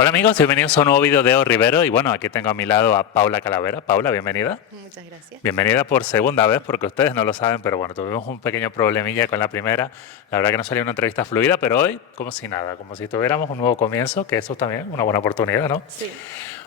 Hola amigos, bienvenidos a un nuevo vídeo de O Rivero y bueno, aquí tengo a mi lado a Paula Calavera. Paula, bienvenida. Muchas gracias. Bienvenida por segunda vez porque ustedes no lo saben, pero bueno, tuvimos un pequeño problemilla con la primera. La verdad que no salió una entrevista fluida, pero hoy como si nada, como si tuviéramos un nuevo comienzo, que eso también es una buena oportunidad, ¿no? Sí.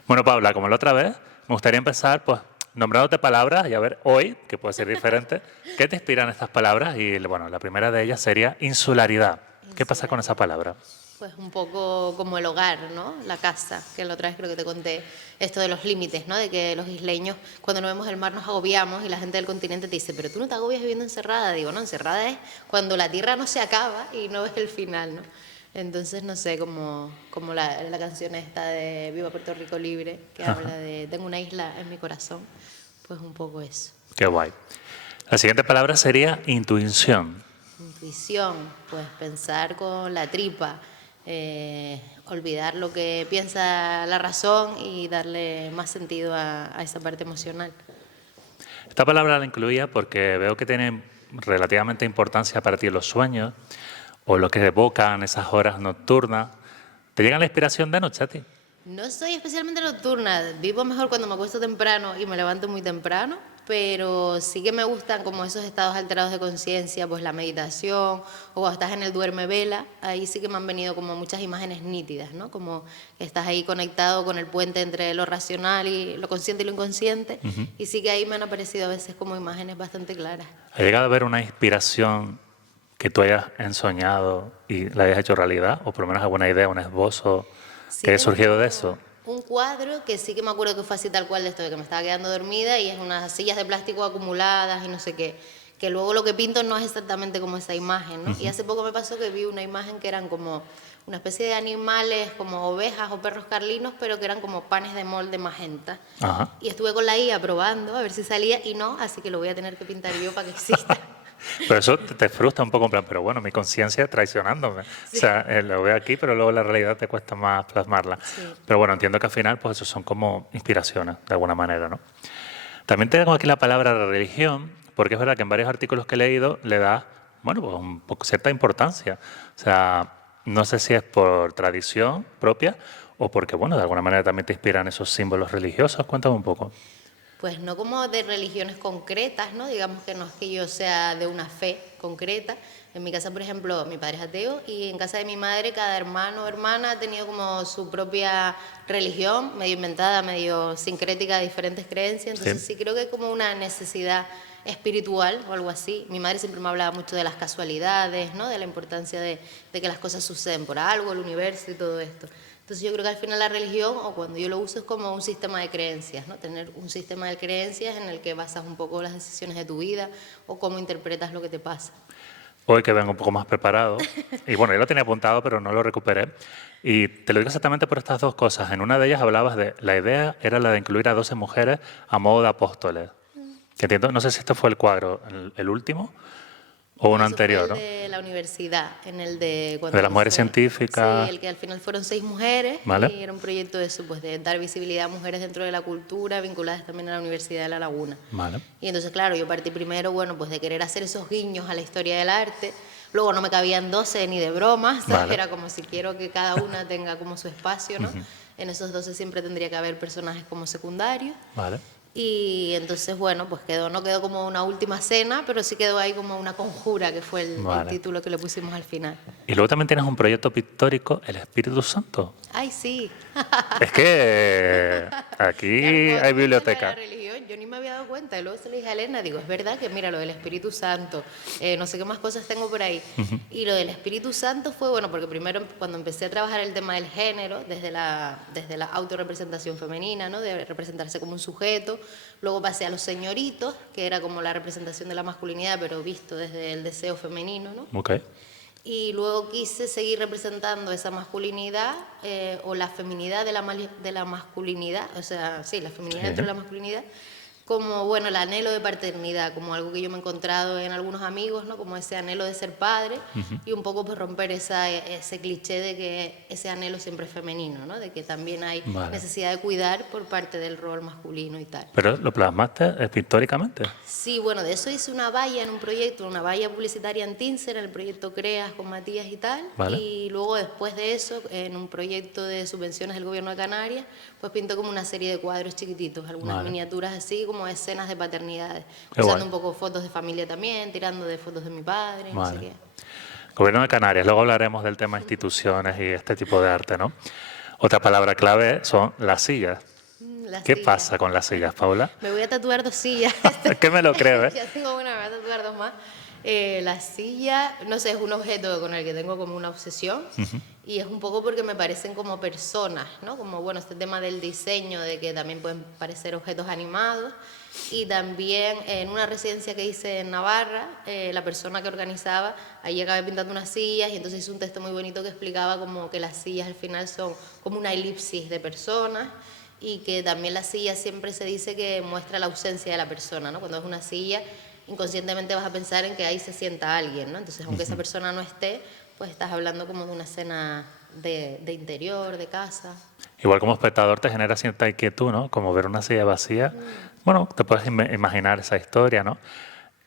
Bueno, Paula, como la otra vez, me gustaría empezar pues nombrándote palabras y a ver hoy, que puede ser diferente, ¿qué te inspiran estas palabras? Y bueno, la primera de ellas sería insularidad. ¿Qué pasa con esa palabra? Pues un poco como el hogar, ¿no? La casa, que la otra vez creo que te conté esto de los límites, ¿no? De que los isleños, cuando no vemos el mar, nos agobiamos y la gente del continente te dice, pero tú no te agobias viviendo encerrada. Digo, no, encerrada es cuando la tierra no se acaba y no ves el final, ¿no? Entonces, no sé, como la canción esta de Viva Puerto Rico Libre, que habla de tengo una isla en mi corazón, pues un poco eso. Qué guay. La siguiente palabra sería intuición. Intuición, pues pensar con la tripa, olvidar lo que piensa la razón y darle más sentido a esa parte emocional. Esta palabra la incluía porque veo que tiene relativamente importancia para ti los sueños o lo que evocan esas horas nocturnas. ¿Te llega la inspiración de noche a ti? No soy especialmente nocturna, vivo mejor cuando me acuesto temprano y me levanto muy temprano, pero sí que me gustan como esos estados alterados de conciencia, pues la meditación o cuando estás en el duerme vela, ahí sí que me han venido como muchas imágenes nítidas, ¿no? Como que estás ahí conectado con el puente entre lo racional y lo consciente y lo inconsciente, y sí que ahí me han aparecido a veces como imágenes bastante claras. ¿Ha llegado a haber una inspiración que tú hayas ensoñado y la hayas hecho realidad? ¿O por lo menos alguna idea, un esbozo Sí que haya surgido de tengo eso? un cuadro que sí que me acuerdo que fue así tal cual de esto, de que me estaba quedando dormida y es unas sillas de plástico acumuladas y no sé qué, que luego lo que pinto no es exactamente como esa imagen, ¿no? Y hace poco me pasó que vi una imagen que eran como una especie de animales, como ovejas o perros carlinos, pero que eran como panes de molde magenta. Ajá. Y estuve con la IA probando a ver si salía y no, así que lo voy a tener que pintar yo para que exista. Pero eso te frustra un poco, en plan, pero bueno, mi conciencia traicionándome. O Sí, sea, lo veo aquí, pero luego la realidad te cuesta más plasmarla. sí. Pero bueno, entiendo que al final, pues eso son como inspiraciones, de alguna manera, ¿no? También tengo aquí la palabra religión, porque es verdad que en varios artículos que he leído le da, bueno, pues un poco cierta importancia. O sea, no sé si es por tradición propia o porque, bueno, de alguna manera también te inspiran esos símbolos religiosos. Cuéntame un poco. Pues no como de religiones concretas, ¿no? Digamos que no es que yo sea de una fe concreta. En mi casa, por ejemplo, mi padre es ateo y en casa de mi madre cada hermano o hermana ha tenido como su propia religión, medio inventada, medio sincrética de diferentes creencias. Sí. Entonces sí creo que hay como una necesidad espiritual o algo así. Mi madre siempre me hablaba mucho de las casualidades, ¿no? De la importancia de que las cosas suceden por algo, el universo y todo esto. Entonces yo creo que al final la religión, o cuando yo lo uso, es como un sistema de creencias, ¿no? Tener un sistema de creencias en el que basas un poco las decisiones de tu vida o cómo interpretas lo que te pasa. Hoy que vengo un poco más preparado, y bueno, yo lo tenía apuntado, pero no lo recuperé. Y te lo digo exactamente por estas dos cosas. En una de ellas hablabas de, la idea era la de incluir a 12 mujeres a modo de apóstoles. Que entiendo, no sé si este fue el cuadro, el último, o No, uno eso fue anterior, el ¿no? de la universidad, en el de De cuando las mujeres hice... Sí, científicas, el que al final fueron 6 mujeres ¿vale? y era un proyecto de eso, pues de dar visibilidad a mujeres dentro de la cultura, vinculadas también a la Universidad de La Laguna. Vale. Y entonces, claro, yo partí primero, bueno, pues de querer hacer esos guiños a la historia del arte. Luego no me cabían 12 ni de broma, ¿sabes? Vale. Era como si quiero que cada una tenga como su espacio, ¿no? En esos 12 siempre tendría que haber personajes como secundarios. Vale. Y entonces, bueno, pues no quedó como una última cena, pero sí quedó ahí como una conjura, que fue el Vale. título que le pusimos al final. Y luego también tienes un proyecto pictórico, el Espíritu Santo. Ay, sí. Es que aquí Claro, hay cuando tú dices lo de la biblioteca. religión, yo ni me había dado cuenta. Y luego se le dije a Elena, digo, es verdad que mira, lo del Espíritu Santo, no sé qué más cosas tengo por ahí. Y lo del Espíritu Santo fue, bueno, porque primero cuando empecé a trabajar el tema del género, desde la autorrepresentación femenina, ¿no? De representarse como un sujeto, luego pasé a los señoritos, que era como la representación de la masculinidad, pero visto desde el deseo femenino, ¿no? Ok. Y luego quise seguir representando esa masculinidad o la feminidad de la masculinidad, o sea, sí, la feminidad Sí. dentro de la masculinidad, como, bueno, el anhelo de paternidad, como algo que yo me he encontrado en algunos amigos, ¿no? Como ese anhelo de ser padre y un poco pues romper ese cliché de que ese anhelo siempre es femenino, ¿no? De que también hay Vale. necesidad de cuidar por parte del rol masculino y tal. Pero lo plasmaste pictóricamente. Sí, bueno, de eso hice una valla en un proyecto, una valla publicitaria en Tinser, en el proyecto CREAS con Matías y tal. Vale. Y luego después de eso, en un proyecto de subvenciones del gobierno de Canarias, pues pinto como una serie de cuadros chiquititos, algunas Vale. miniaturas así como escenas de paternidades. Qué Usando guay. un poco fotos de familia también, tirando de fotos de mi padre, no sé Vale. qué. Gobierno de Canarias, luego hablaremos del tema instituciones y este tipo de arte, ¿no? Otra palabra clave son las sillas. Las ¿Qué sillas. pasa con las sillas, Paula? Me voy a tatuar 2 sillas. Es que me lo creo, ¿eh? Ya tengo una, me voy a tatuar 2 más. La silla, no sé, es un objeto con el que tengo como una obsesión y es un poco porque me parecen como personas, ¿no? Como, bueno, este tema del diseño, de que también pueden parecer objetos animados y también en una residencia que hice en Navarra, la persona que organizaba, ahí acabé pintando unas sillas y entonces hice un texto muy bonito que explicaba como que las sillas al final son como una elipsis de personas y que también la silla siempre se dice que muestra la ausencia de la persona, ¿no? Cuando es una silla, inconscientemente vas a pensar en que ahí se sienta alguien, ¿no? Entonces, aunque esa persona no esté, pues estás hablando como de una escena de interior, de casa. Igual como espectador te genera cierta inquietud, ¿no? Como ver una silla vacía. Bueno, te puedes imaginar esa historia, ¿no?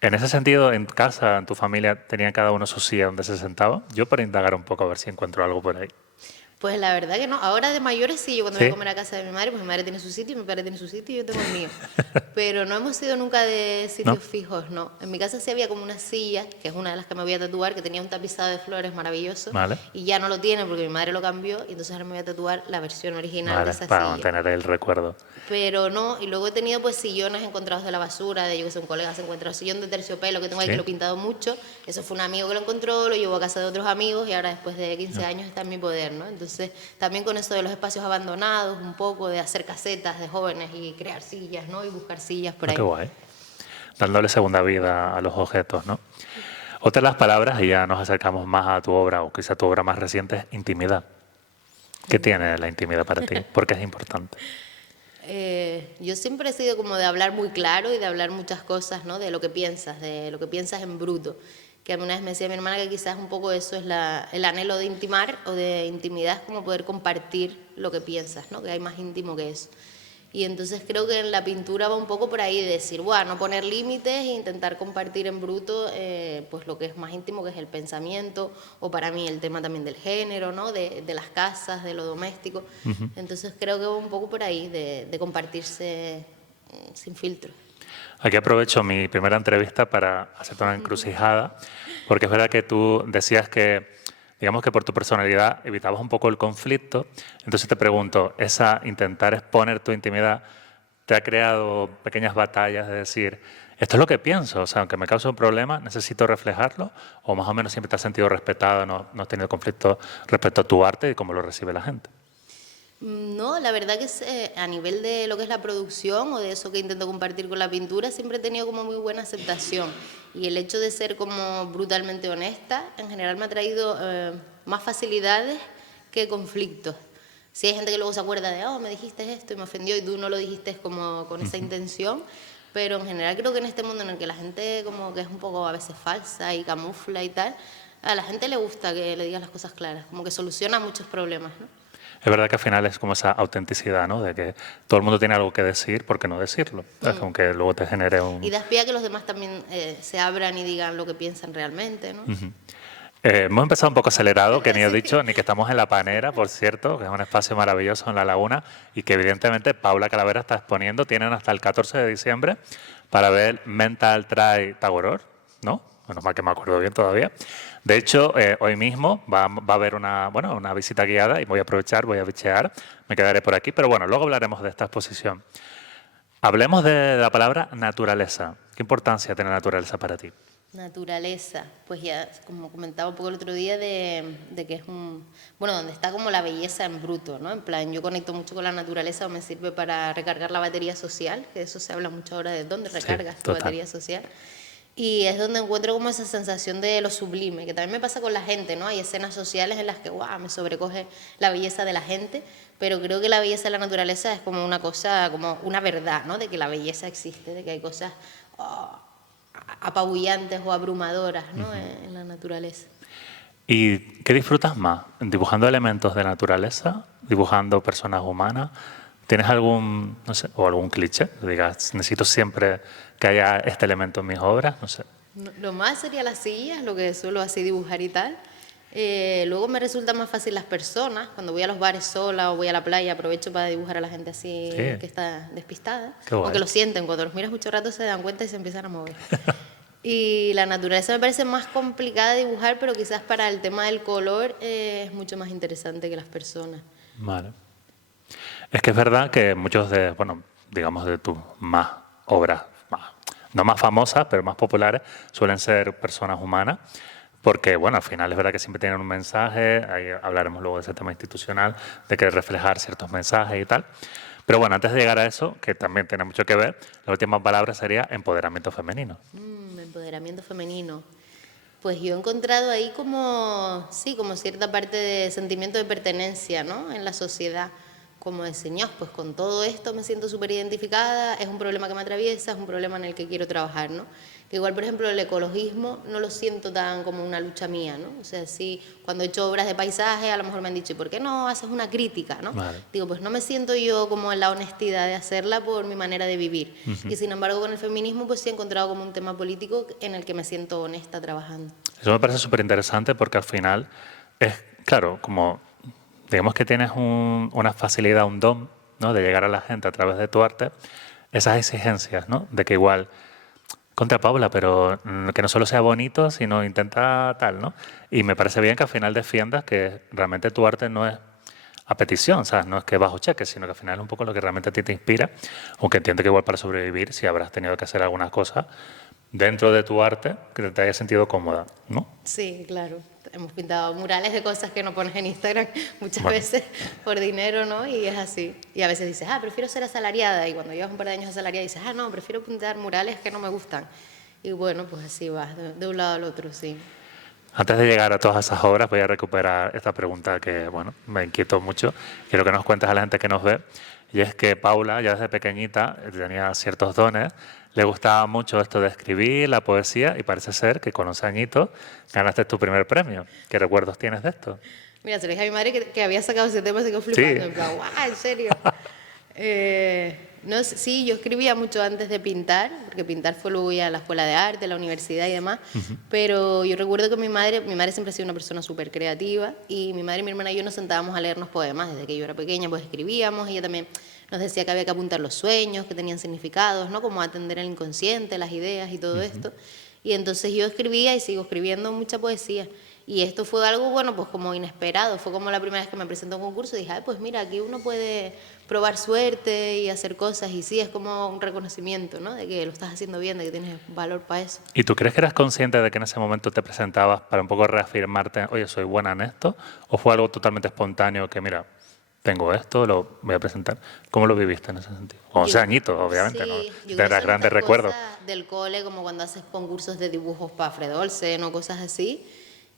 En ese sentido, en casa, en tu familia, tenían cada uno su silla donde se sentaba. Yo para indagar un poco a ver si encuentro algo por ahí. Pues la verdad que no. Ahora de mayores sí, yo cuando ¿Sí? voy a comer a casa de mi madre, pues mi madre tiene su sitio, mi padre tiene su sitio y yo tengo el mío. Pero no hemos sido nunca de sitios ¿No? fijos, no. En mi casa sí había como una silla, que es una de las que me voy a tatuar, que tenía un tapizado de flores maravilloso. Vale. Y ya no lo tiene porque mi madre lo cambió y entonces ahora me voy a tatuar la versión original de Vale, esa para silla. mantener el recuerdo. Pero no, y luego he tenido pues sillones encontrados de la basura, de yo que sé, un colega se encuentra un sillón de terciopelo que tengo ahí ¿Sí? que lo he pintado mucho, eso fue un amigo que lo encontró, lo llevó a casa de otros amigos y ahora después de 15 años está en mi poder, ¿no? Entonces también con eso de los espacios abandonados, un poco de hacer casetas de jóvenes y crear sillas, ¿no? Y buscar sillas por Ah, ahí. qué guay. Dándole segunda vida a los objetos, ¿no? Otra de las palabras, y ya nos acercamos más a tu obra, o quizá tu obra más reciente, es intimidad. ¿Qué tiene la intimidad para ti? ¿Por qué es importante? Yo siempre he sido como de hablar muy claro y de hablar muchas cosas, ¿no? De lo que piensas en bruto. Que a mí una vez me decía mi hermana que quizás un poco eso es el anhelo de intimar o de intimidad, es como poder compartir lo que piensas, ¿no? Que hay más íntimo que eso. Y entonces creo que en la pintura va un poco por ahí de decir, bueno, no poner límites e intentar compartir en bruto pues lo que es más íntimo, que es el pensamiento, o para mí el tema también del género, ¿no? De las casas, de lo doméstico. Entonces creo que va un poco por ahí, de compartirse sin filtro. Aquí aprovecho mi primera entrevista para hacerte una encrucijada, porque es verdad que tú decías que, digamos que por tu personalidad evitabas un poco el conflicto. Entonces te pregunto, ¿esa intentar exponer tu intimidad te ha creado pequeñas batallas de decir, esto es lo que pienso, o sea, aunque me cause un problema, necesito reflejarlo? ¿O más o menos siempre te has sentido respetada, no has tenido conflicto respecto a tu arte y cómo lo recibe la gente? No, la verdad que a nivel de lo que es la producción o de eso que intento compartir con la pintura, siempre he tenido como muy buena aceptación. Y el hecho de ser como brutalmente honesta, en general me ha traído más facilidades que conflictos. Si hay gente que luego se acuerda de, oh, me dijiste esto y me ofendió y tú no lo dijiste como con esa intención, pero en general creo que en este mundo en el que la gente como que es un poco a veces falsa y camufla y tal, a la gente le gusta que le digas las cosas claras, como que soluciona muchos problemas, ¿no? Es verdad que al final es como esa autenticidad, ¿no? De que todo el mundo tiene algo que decir, ¿por qué no decirlo? Aunque luego te genere un... Y das pie a que los demás también se abran y digan lo que piensan realmente, ¿no? Hemos empezado un poco acelerado, que ni he dicho, ni que estamos en La Panera, por cierto, que es un espacio maravilloso en La Laguna y que evidentemente Paula Calavera está exponiendo. Tienen hasta el 14 de diciembre para ver Mental Try Tagoror, ¿no? Menos mal que me acuerdo bien todavía. De hecho, hoy mismo va a haber una visita guiada y voy a aprovechar, voy a bichear, me quedaré por aquí, pero bueno, luego hablaremos de esta exposición. Hablemos de la palabra naturaleza. ¿Qué importancia tiene la naturaleza para ti? Naturaleza, pues ya como comentaba un poco el otro día de que es donde está como la belleza en bruto, ¿no? En plan, yo conecto mucho con la naturaleza o me sirve para recargar la batería social, que de eso se habla mucho ahora de dónde recargas tu total. batería social. Y es donde encuentro como esa sensación de lo sublime, que también me pasa con la gente, ¿no? Hay escenas sociales en las que, wow, me sobrecoge la belleza de la gente, pero creo que la belleza de la naturaleza es como una cosa, como una verdad, ¿no? De que la belleza existe, de que hay cosas oh, apabullantes o abrumadoras, ¿no? En la naturaleza. ¿Y qué disfrutas más? ¿Dibujando elementos de naturaleza? ¿Dibujando personas humanas? ¿Tienes algún, no sé, o algún cliché? Que digas, necesito siempre que haya este elemento en mis obras, no sé. Lo más sería las sillas, lo que suelo así dibujar y tal. Luego me resulta más fácil las personas. Cuando voy a los bares sola o voy a la playa, aprovecho para dibujar a la gente así Sí, que está despistada. qué guay. Aunque lo sienten, cuando los miras mucho rato se dan cuenta y se empiezan a mover. Y la naturaleza me parece más complicada de dibujar, pero quizás para el tema del color es mucho más interesante que las personas. Vale. Es que es verdad que muchos de, bueno, digamos de tus más obras, no más famosas, pero más populares, suelen ser personas humanas, porque, bueno, al final es verdad que siempre tienen un mensaje, ahí hablaremos luego de ese tema institucional, de que reflejar ciertos mensajes y tal. Pero bueno, antes de llegar a eso, que también tiene mucho que ver, la última palabra sería empoderamiento femenino. Empoderamiento femenino. Pues yo he encontrado ahí como, sí, como cierta parte de sentimiento de pertenencia, ¿no? En la sociedad. Como de, señor, pues con todo esto me siento súper identificada, es un problema que me atraviesa, es un problema en el que quiero trabajar, ¿no? Que igual, por ejemplo, el ecologismo no lo siento tan como una lucha mía, ¿no? O sea, sí, cuando he hecho obras de paisaje, a lo mejor me han dicho, ¿y por qué no haces una crítica, no? Vale. Digo, pues no me siento yo como en la honestidad de hacerla por mi manera de vivir. Y sin embargo, con el feminismo, pues sí he encontrado como un tema político en el que me siento honesta trabajando. Eso me parece súper interesante porque al final es, claro, como digamos que tienes una facilidad, un don, ¿no? De llegar a la gente a través de tu arte, esas exigencias, ¿no? De que igual, contra Paula, pero que no solo sea bonito, sino intenta tal, ¿no? Y me parece bien que al final defiendas que realmente tu arte no es a petición, ¿sabes? No es que bajo cheque, sino que al final es un poco lo que realmente a ti te inspira, aunque entiendo que igual para sobrevivir si habrás tenido que hacer algunas cosas dentro de tu arte que te haya sentido cómoda, ¿no? Sí, claro. Hemos pintado murales de cosas que no pones en Instagram muchas Bueno. veces por dinero, ¿no? Y es así. Y a veces dices, prefiero ser asalariada. Y cuando llevas un par de años asalariada dices, no, prefiero pintar murales que no me gustan. Y bueno, pues así vas, de un lado al otro, sí. Antes de llegar a todas esas obras, voy a recuperar esta pregunta que, bueno, me inquietó mucho. Quiero que nos cuentes a la gente que nos ve. Y es que Paula, ya desde pequeñita, tenía ciertos dones. Le gustaba mucho esto de escribir, la poesía, y parece ser que con 11 añitos ganaste tu primer premio. ¿Qué recuerdos tienes de esto? Mira, se lo dije a mi madre que había sacado ese tema, se quedó Sí. flipando. En plan, guau, ¿en serio? No, sí, yo escribía mucho antes de pintar, porque pintar fue luego ya a la escuela de arte, la universidad y demás, pero yo recuerdo que mi madre siempre ha sido una persona súper creativa y mi madre, mi hermana y yo nos sentábamos a leernos poemas. Desde que yo era pequeña pues escribíamos, ella también nos decía que había que apuntar los sueños, que tenían significados, ¿no? Como atender el inconsciente, las ideas y todo esto. Y entonces yo escribía y sigo escribiendo mucha poesía. Y esto fue algo, bueno, pues como inesperado. Fue como la primera vez que me presenté a un concurso y dije, pues mira, aquí uno puede probar suerte y hacer cosas. Y sí, es como un reconocimiento, ¿no? De que lo estás haciendo bien, de que tienes valor para eso. ¿Y tú crees que eras consciente de que en ese momento te presentabas para un poco reafirmarte, oye, soy buena en esto? ¿O fue algo totalmente espontáneo que, mira, tengo esto, lo voy a presentar? ¿Cómo lo viviste en ese sentido? Con 11 añitos, obviamente, sí, ¿no? yo creo que Tendrás son grandes estas recuerdos. cosas del cole, como cuando haces concursos de dibujos para Fred Olsen o cosas así.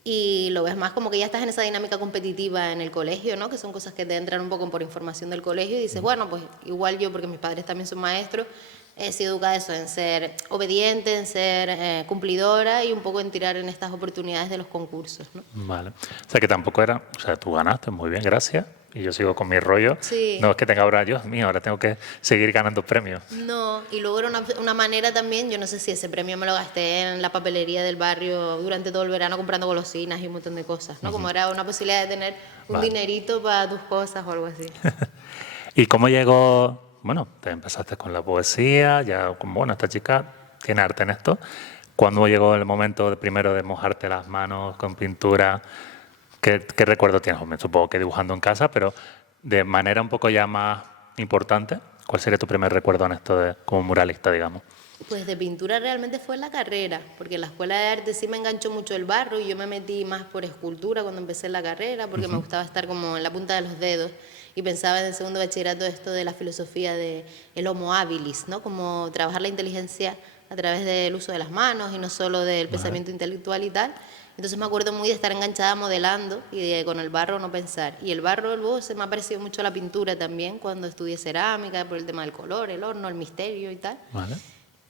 Y lo ves más como que ya estás en esa dinámica competitiva en el colegio, ¿no? Que son cosas que te entran un poco por información del colegio y dices, bueno, pues igual yo, porque mis padres también son maestros, he sido educada eso, en ser obediente, en ser cumplidora y un poco en tirar en estas oportunidades de los concursos, ¿no? Vale. O sea, que tampoco era, o sea, tú ganaste, muy bien, gracias. Y yo sigo con mi rollo. Sí. No es que tenga ahora, Dios mío, ahora tengo que seguir ganando premios. No, y luego era una manera también, yo no sé si ese premio me lo gasté en la papelería del barrio durante todo el verano comprando golosinas y un montón de cosas, ¿no? Como era una posibilidad de tener un Vale. dinerito para tus cosas o algo así. ¿Y cómo llegó? Bueno, te empezaste con la poesía, ya como, bueno, esta chica tiene arte en esto. ¿Cuándo llegó el momento primero de mojarte las manos con pintura? ¿Qué recuerdo tienes? Hombre, supongo que dibujando en casa, pero de manera un poco ya más importante, ¿cuál sería tu primer recuerdo en esto de, como muralista, digamos? Pues de pintura realmente fue en la carrera, porque en la escuela de arte sí me enganchó mucho el barro y yo me metí más por escultura cuando empecé la carrera, porque me gustaba estar como en la punta de los dedos y pensaba en el segundo bachillerato esto de la filosofía de el homo habilis, ¿no? Como trabajar la inteligencia a través del uso de las manos y no solo del pensamiento intelectual y tal. Entonces me acuerdo muy de estar enganchada modelando y de con el barro no pensar. Y el barro luego se me ha parecido mucho a la pintura también cuando estudié cerámica, por el tema del color, el horno, el misterio y tal. Vale.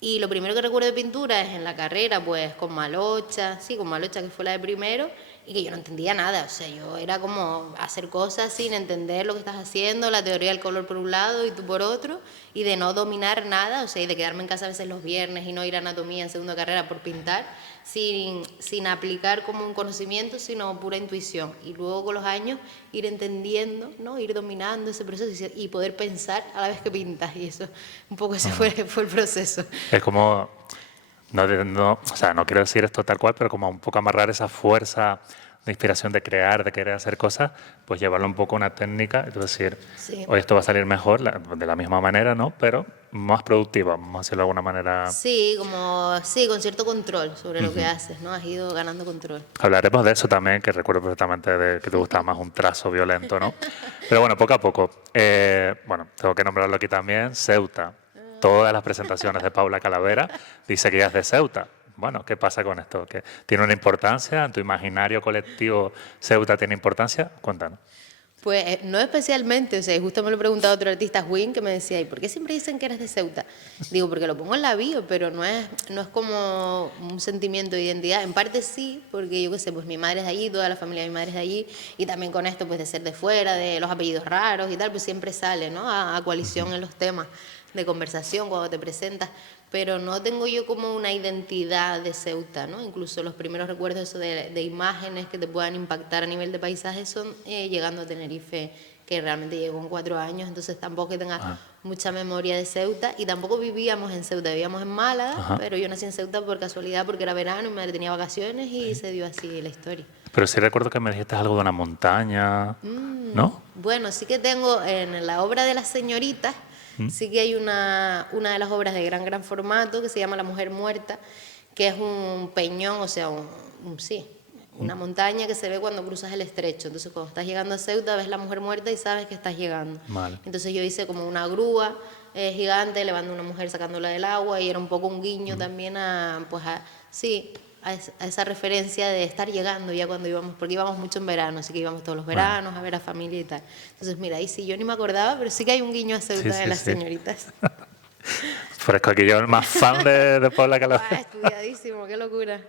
Y lo primero que recuerdo de pintura es en la carrera, pues con Malocha, sí, con Malocha, que fue la de primero, y que yo no entendía nada. O sea, yo era como hacer cosas sin entender lo que estás haciendo, la teoría del color por un lado y tú por otro, y de no dominar nada, o sea, y de quedarme en casa a veces los viernes y no ir a anatomía en segunda carrera por pintar, sin aplicar como un conocimiento, sino pura intuición. Y luego con los años ir entendiendo, ¿no? Ir dominando ese proceso y poder pensar a la vez que pintas. Y eso, un poco ese fue el proceso. Es como, o sea, no quiero decir esto tal cual, pero como un poco amarrar esa fuerza de inspiración de crear, de querer hacer cosas, pues llevarlo un poco a una técnica, es decir, Sí. hoy esto va a salir mejor de la misma manera, ¿no? Pero más productiva, vamos a decirlo de alguna manera. Sí, con cierto control sobre lo que haces, ¿no? Has ido ganando control. Hablaremos de eso también, que recuerdo perfectamente de que te gustaba más un trazo violento, ¿no? Pero bueno, poco a poco. Bueno, tengo que nombrarlo aquí también, Ceuta. Todas las presentaciones de Paula Calavera dice que ella es de Ceuta. Bueno, ¿qué pasa con esto? ¿Que tiene una importancia? ¿En tu imaginario colectivo Ceuta tiene importancia? Cuéntanos. Pues no especialmente, o sea, justo me lo he preguntado otro artista, Win, que me decía, ¿y por qué siempre dicen que eres de Ceuta? Digo, porque lo pongo en la bio, pero no es como un sentimiento de identidad. En parte sí, porque yo qué sé, pues mi madre es de allí, toda la familia de mi madre es de allí, y también con esto, pues de ser de fuera, de los apellidos raros y tal, pues siempre sale, ¿no? A coalición en los temas de conversación cuando te presentas, pero no tengo yo como una identidad de Ceuta, ¿no? Incluso los primeros recuerdos eso de imágenes que te puedan impactar a nivel de paisaje son llegando a Tenerife, que realmente llegó en 4 años, entonces tampoco que tenga mucha memoria de Ceuta, y tampoco vivíamos en Ceuta, vivíamos en Málaga, pero yo nací en Ceuta por casualidad, porque era verano y mi madre tenía vacaciones y se dio así la historia. Pero sí recuerdo que me dijiste algo de una montaña, ¿no? Bueno, sí que tengo en la obra de las señoritas, sí que hay una de las obras de gran formato que se llama La Mujer Muerta, que es un peñón, o sea, sí, una montaña que se ve cuando cruzas el estrecho. Entonces, cuando estás llegando a Ceuta, ves la Mujer Muerta y sabes que estás llegando. Vale. Entonces, yo hice como una grúa gigante, levando a una mujer sacándola del agua, y era un poco un guiño también sí, a esa referencia de estar llegando ya cuando íbamos, porque íbamos mucho en verano, así que íbamos todos los veranos a ver a familia y tal. Entonces, mira, ahí sí, yo ni me acordaba, pero sí que hay un guiño a Ceuta Sí, de las sí. señoritas. Fresco aquí yo, el más fan de Paula Calavera. Estudiadísimo, qué locura.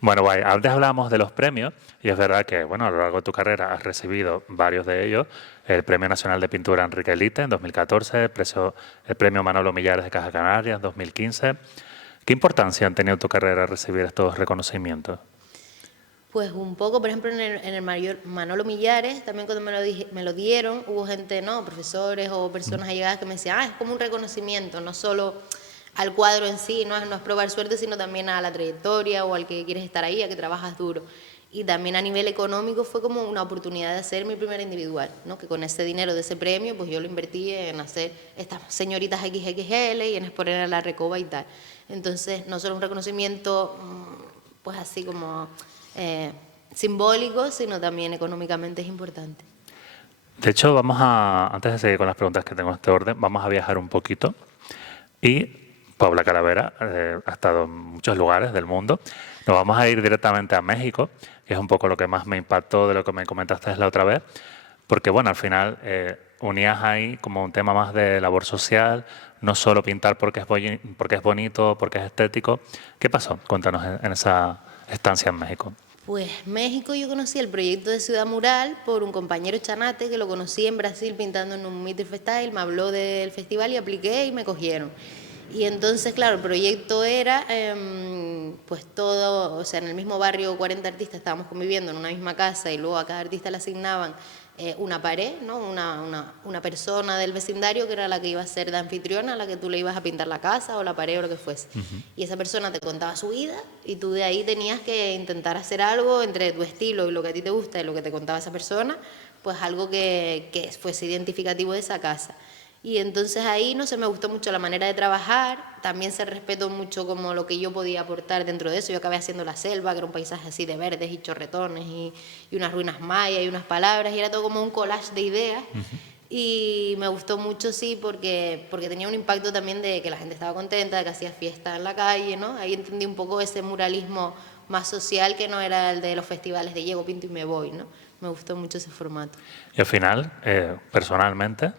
Bueno, guay. Antes hablábamos de los premios y es verdad que, bueno, a lo largo de tu carrera has recibido varios de ellos. El Premio Nacional de Pintura Enrique Elite en 2014, el Premio Manolo Millares de Caja Canaria en 2015. ¿Qué importancia han tenido en tu carrera recibir estos reconocimientos? Pues un poco, por ejemplo, en el Manolo Millares, también cuando me lo dieron, hubo gente, ¿no? Profesores o personas allegadas que me decían, es como un reconocimiento, no solo al cuadro en sí, no es probar suerte, sino también a la trayectoria o al que quieres estar ahí, a que trabajas duro. Y también a nivel económico fue como una oportunidad de hacer mi primera individual, ¿no? Que con ese dinero de ese premio, pues yo lo invertí en hacer estas señoritas XXL y en exponer a la Recoba y tal. Entonces, no solo un reconocimiento, pues así como simbólico, sino también económicamente es importante. De hecho, antes de seguir con las preguntas que tengo en este orden, vamos a viajar un poquito. Y Paula Calavera ha estado en muchos lugares del mundo. Nos vamos a ir directamente a México, que es un poco lo que más me impactó de lo que me comentaste la otra vez, porque bueno, al final unías ahí como un tema más de labor social, no solo pintar porque es bonito, porque es estético. ¿Qué pasó? Cuéntanos en esa estancia en México. Pues México, yo conocí el proyecto de Ciudad Mural por un compañero chanate que lo conocí en Brasil pintando en un Meet the Freestyle, me habló del festival y apliqué y me cogieron. Y entonces, claro, el proyecto era, pues todo, o sea, en el mismo barrio 40 artistas estábamos conviviendo en una misma casa y luego a cada artista le asignaban una pared, ¿no? Una persona del vecindario que era la que iba a ser de anfitriona, a la que tú le ibas a pintar la casa o la pared o lo que fuese. Y esa persona te contaba su vida y tú de ahí tenías que intentar hacer algo entre tu estilo y lo que a ti te gusta y lo que te contaba esa persona, pues algo que fuese identificativo de esa casa. Y entonces ahí, no sé, me gustó mucho la manera de trabajar, también se respetó mucho como lo que yo podía aportar dentro de eso. Yo acabé haciendo la selva, que era un paisaje así de verdes y chorretones y unas ruinas mayas y unas palabras, y era todo como un collage de ideas Y me gustó mucho, sí, porque tenía un impacto también de que la gente estaba contenta, de que hacía fiesta en la calle, ¿no? Ahí entendí un poco ese muralismo más social que no era el de los festivales de llego, pinto y me voy, ¿no? Me gustó mucho ese formato. Y al final, personalmente,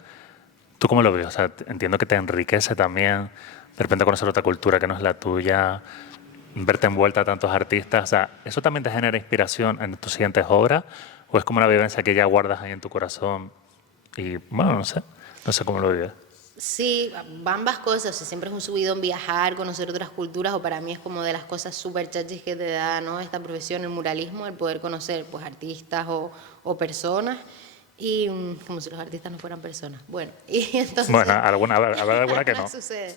¿tú cómo lo ves? O sea, entiendo que te enriquece también de repente conocer otra cultura que no es la tuya, verte envuelta a tantos artistas. O sea, ¿eso también te genera inspiración en tus siguientes obras? ¿O es como una vivencia que ya guardas ahí en tu corazón? Y bueno, no sé cómo lo vives. Sí, ambas cosas, o sea, siempre es un subidón viajar, conocer otras culturas, o para mí es como de las cosas súper chachis que te da, ¿no? Esta profesión, el muralismo, el poder conocer pues artistas o personas, y como si los artistas no fueran personas. Bueno, y entonces Bueno, habrá alguna que no no. sucede.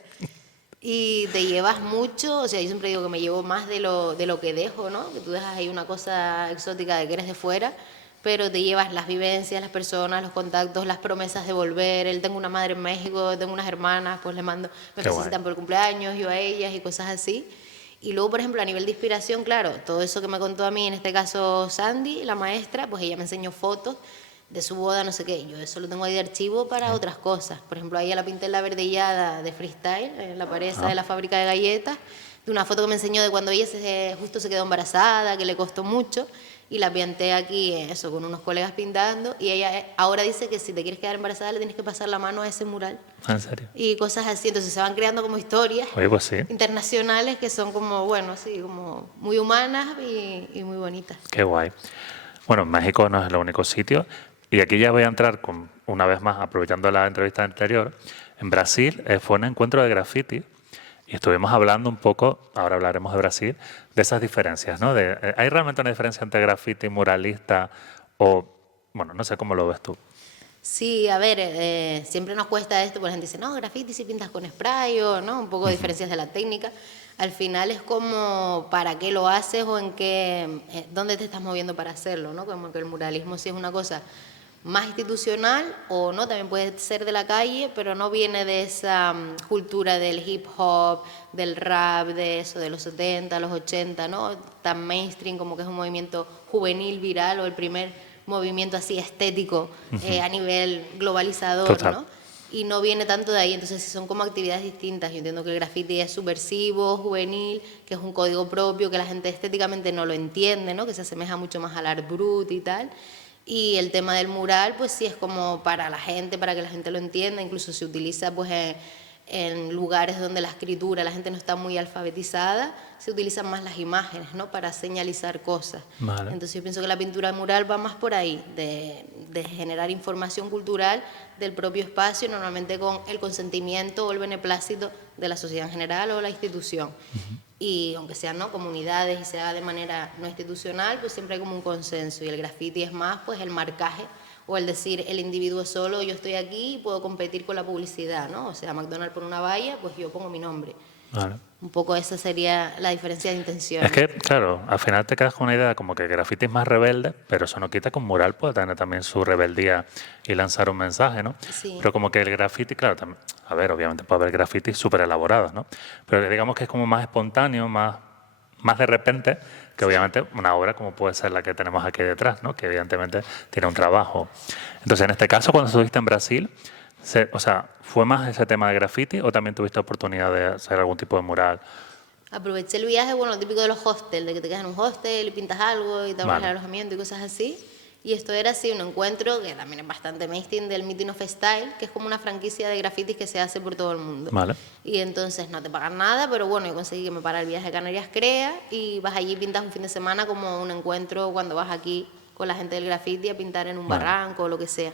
Y te llevas mucho, o sea, yo siempre digo que me llevo más de lo que dejo, ¿no? Que tú dejas ahí una cosa exótica de que eres de fuera, pero te llevas las vivencias, las personas, los contactos, las promesas de volver. Él tengo una madre en México, tengo unas hermanas, pues le mando, me Qué guay. felicitan por el cumpleaños, yo a ellas y cosas así. Y luego, por ejemplo, a nivel de inspiración, claro, todo eso que me contó a mí, en este caso Sandy, la maestra, pues ella me enseñó fotos de su boda, no sé qué. Yo eso lo tengo ahí de archivo para otras cosas. Por ejemplo, ahí ella la pinté en la verdellada de freestyle, en la pared esa de la fábrica de galletas, de una foto que me enseñó de cuando ella justo se quedó embarazada, que le costó mucho, y la pinté aquí, eso, con unos colegas pintando, y ella ahora dice que si te quieres quedar embarazada le tienes que pasar la mano a ese mural. ¿En serio? Y cosas así, entonces se van creando como historias Oye, pues sí. internacionales que son como, bueno, sí, como muy humanas y muy bonitas. Qué guay. Bueno, México no es el único sitio. Y aquí ya voy a entrar, una vez más, aprovechando la entrevista anterior. En Brasil fue un encuentro de graffiti y estuvimos hablando un poco, ahora hablaremos de Brasil, de esas diferencias, ¿no? ¿Hay realmente una diferencia entre graffiti y muralista? O, bueno, no sé cómo lo ves tú. Sí, a ver, siempre nos cuesta esto, porque la gente dice, no, graffiti si pintas con spray o, ¿no? Un poco de diferencias de la técnica. Al final es como para qué lo haces o en qué, dónde te estás moviendo para hacerlo, ¿no? Como que el muralismo sí es una cosa más institucional o no, también puede ser de la calle, pero no viene de esa cultura del hip hop, del rap, de eso, de los 70, los 80, ¿no? Tan mainstream como que es un movimiento juvenil, viral o el primer movimiento así estético a nivel globalizador, Total. ¿no? Y no viene tanto de ahí, entonces son como actividades distintas. Yo entiendo que el graffiti es subversivo, juvenil, que es un código propio, que la gente estéticamente no lo entiende, ¿no? Que se asemeja mucho más al art brut y tal. Y el tema del mural, pues sí es como para la gente, para que la gente lo entienda, incluso se utiliza pues en lugares donde la escritura, la gente no está muy alfabetizada, se utilizan más las imágenes, ¿no? Para señalizar cosas. Vale. Entonces yo pienso que la pintura mural va más por ahí, de generar información cultural del propio espacio, normalmente con el consentimiento o el beneplácito de la sociedad en general o la institución. Y aunque sean, ¿no?, comunidades y sea de manera no institucional, pues siempre hay como un consenso. Y el graffiti es más pues el marcaje o el decir el individuo solo, yo estoy aquí y puedo competir con la publicidad, ¿no? O sea, McDonald's por una valla, pues yo pongo mi nombre. Vale. Un poco esa sería la diferencia de intención. Es que, claro, al final te quedas con una idea como que el graffiti es más rebelde, pero eso no quita que un mural pueda tener también su rebeldía y lanzar un mensaje, ¿no? Sí. Pero como que el graffiti, claro, también, a ver, obviamente puede haber grafitis súper elaborados, ¿no? Pero digamos que es como más espontáneo, más de repente, que obviamente una obra como puede ser la que tenemos aquí detrás, ¿no? Que evidentemente tiene un trabajo. Entonces, en este caso, cuando estuviste en Brasil, o sea, ¿fue más ese tema de graffiti o también tuviste oportunidad de hacer algún tipo de mural? Aproveché el viaje, bueno, lo típico de los hostels, de que te quedas en un hostel y pintas algo y te ahorras Vale. el alojamiento y cosas así. Y esto era así, un encuentro que también es bastante mainstream del Meeting of Style, que es como una franquicia de grafitis que se hace por todo el mundo. Vale. Y entonces no te pagan nada, pero bueno, yo conseguí que me para el viaje a Canarias Crea y vas allí y pintas un fin de semana como un encuentro cuando vas aquí con la gente del graffiti a pintar en un Vale. barranco o lo que sea.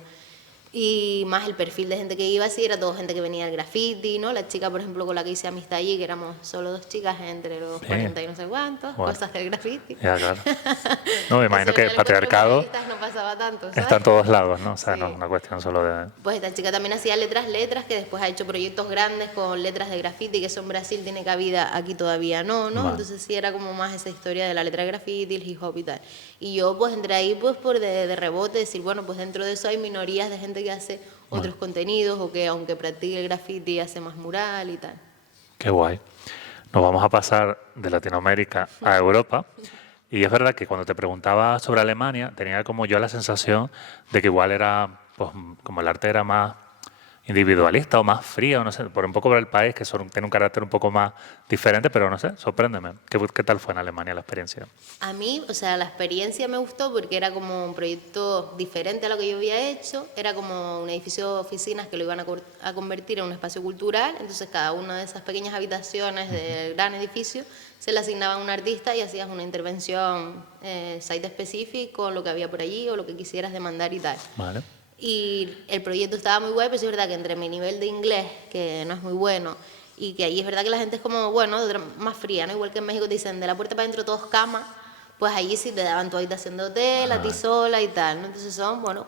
Y más el perfil de gente que iba así, era todo gente que venía del graffiti, ¿no? La chica, por ejemplo, con la que hice amistad allí, que éramos solo 2 chicas entre los 40 y no sé cuántos, Bueno. cosas del graffiti. Ya, claro. No, me imagino Eso que en el el patriarcado encuentro feministas no pasaba tanto, ¿sabes? está en todos lados, ¿no? O sea, Sí. no es una cuestión solo de... Pues esta chica también hacía letras, que después ha hecho proyectos grandes con letras de graffiti, que eso en Brasil tiene cabida, aquí todavía no, ¿no? Vale. Entonces sí era como más esa historia de la letra de graffiti, el hip hop y tal. Y yo pues entré ahí pues por de rebote, decir, bueno, pues dentro de eso hay minorías de gente que hace otros contenidos o que aunque practique el graffiti hace más mural y tal. Qué guay. Nos vamos a pasar de Latinoamérica a Europa. Y es verdad que cuando te preguntaba sobre Alemania, tenía como yo la sensación de que igual era pues como el arte era más individualista o más fría, o no sé, por un poco por el país, que tiene un carácter un poco más diferente, pero no sé, sorpréndeme. ¿Qué tal fue en Alemania la experiencia? A mí, o sea, la experiencia me gustó porque era como un proyecto diferente a lo que yo había hecho, era como un edificio de oficinas que lo iban a convertir en un espacio cultural, entonces cada una de esas pequeñas habitaciones del gran edificio se le asignaba a un artista y hacías una intervención site específico, lo que había por allí o lo que quisieras demandar y tal. Vale. Y el proyecto estaba muy guay, pero sí es verdad que entre mi nivel de inglés, que no es muy bueno, y que ahí es verdad que la gente es como, bueno, más fría, ¿no? Igual que en México te dicen, de la puerta para adentro todos camas, pues allí sí te daban tu habitación de hotel, a ti sola y tal, ¿no? Entonces son, bueno,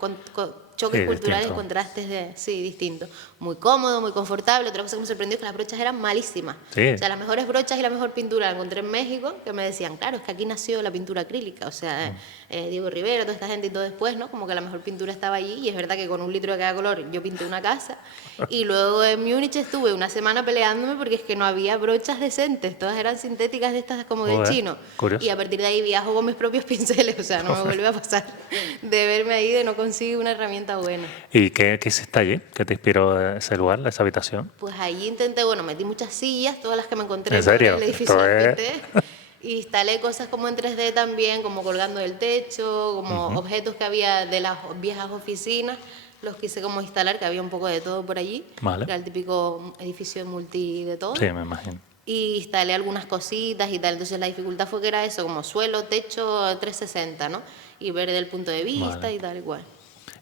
choques Sí, culturales, distinto. contrastes sí, distintos. Muy cómodo, muy confortable. Otra cosa que me sorprendió es que las brochas eran malísimas. Sí. O sea, las mejores brochas y la mejor pintura la encontré en México, que me decían, claro, es que aquí nació la pintura acrílica. O sea, Diego Rivera, toda esta gente y todo después, ¿no? Como que la mejor pintura estaba allí. Y es verdad que con 1 litro de cada color yo pinté una casa. Y luego en Múnich estuve una semana peleándome porque es que no había brochas decentes. Todas eran sintéticas de estas como del Joder, chino. curioso. Y a partir de ahí viajo con mis propios pinceles. O sea, no me vuelve a pasar de verme ahí de no conseguir una herramienta buena. ¿Y qué hiciste allí? ¿Qué te inspiró ese lugar, esa habitación? Pues allí intenté, bueno, metí muchas sillas, todas las que me encontré ¿En por serio? el edificio Esto las es... pinté. Y instalé cosas como en 3D también, como colgando del techo, como objetos que había de las viejas oficinas, los quise como instalar, que había un poco de todo por allí, Vale. era el típico edificio multi de Sí, todo. me imagino. Y instalé algunas cositas y tal, entonces la dificultad fue que era eso, como suelo, techo 360, ¿no? Y ver del punto de vista Vale. y tal igual.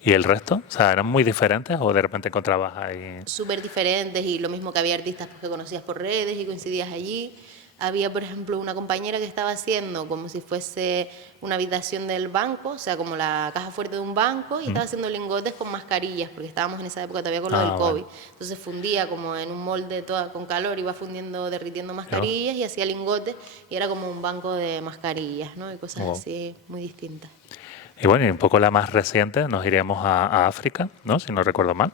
¿Y el resto? O sea, ¿eran muy diferentes o de repente encontrabas ahí...? Súper diferentes y lo mismo que había artistas pues, que conocías por redes y coincidías allí. Había, por ejemplo, una compañera que estaba haciendo como si fuese una habitación del banco, o sea, como la caja fuerte de un banco, y estaba haciendo lingotes con mascarillas, porque estábamos en esa época todavía con lo del COVID. Vale. Entonces fundía como en un molde toda, con calor, iba fundiendo, derritiendo Yo, mascarillas y hacía lingotes, y era como un banco de mascarillas, ¿no? Y cosas wow. así muy distintas. Y bueno, y un poco la más reciente, nos iríamos a África, ¿no? Si no recuerdo mal,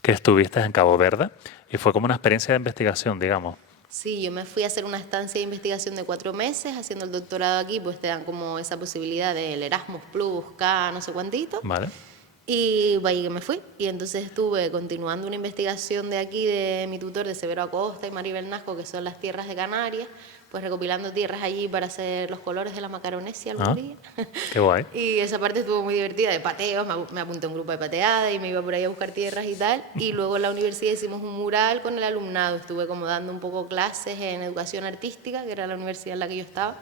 que estuviste en Cabo Verde y fue como una experiencia de investigación, digamos. Sí, yo me fui a hacer una estancia de investigación de 4 meses, haciendo el doctorado aquí, pues te dan como esa posibilidad del Erasmus Plus, K, no sé cuántito. ¿Vale? Y ahí que me fui. Y entonces estuve continuando una investigación de aquí, de mi tutor, de Severo Acosta y Maribel Nasco, que son las tierras de Canarias, pues recopilando tierras allí para hacer los colores de la Macaronesia algún Ah, día. qué guay. Y esa parte estuvo muy divertida, de pateos, me apunté a un grupo de pateada y me iba por ahí a buscar tierras y tal. Y luego en la universidad hicimos un mural con el alumnado, estuve como dando un poco clases en educación artística, que era la universidad en la que yo estaba.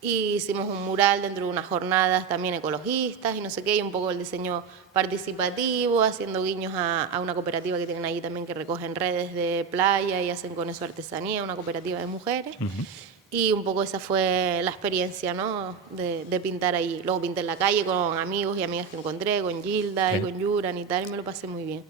Y hicimos un mural dentro de unas jornadas también ecologistas y no sé qué, y un poco el diseño participativo, haciendo guiños a una cooperativa que tienen allí también que recogen redes de playa y hacen con eso artesanía, una cooperativa de mujeres. Y un poco esa fue la experiencia, ¿no? De pintar ahí. Luego pinté en la calle con amigos y amigas que encontré, con Gilda y Sí. con Yuran y tal, y me lo pasé muy bien.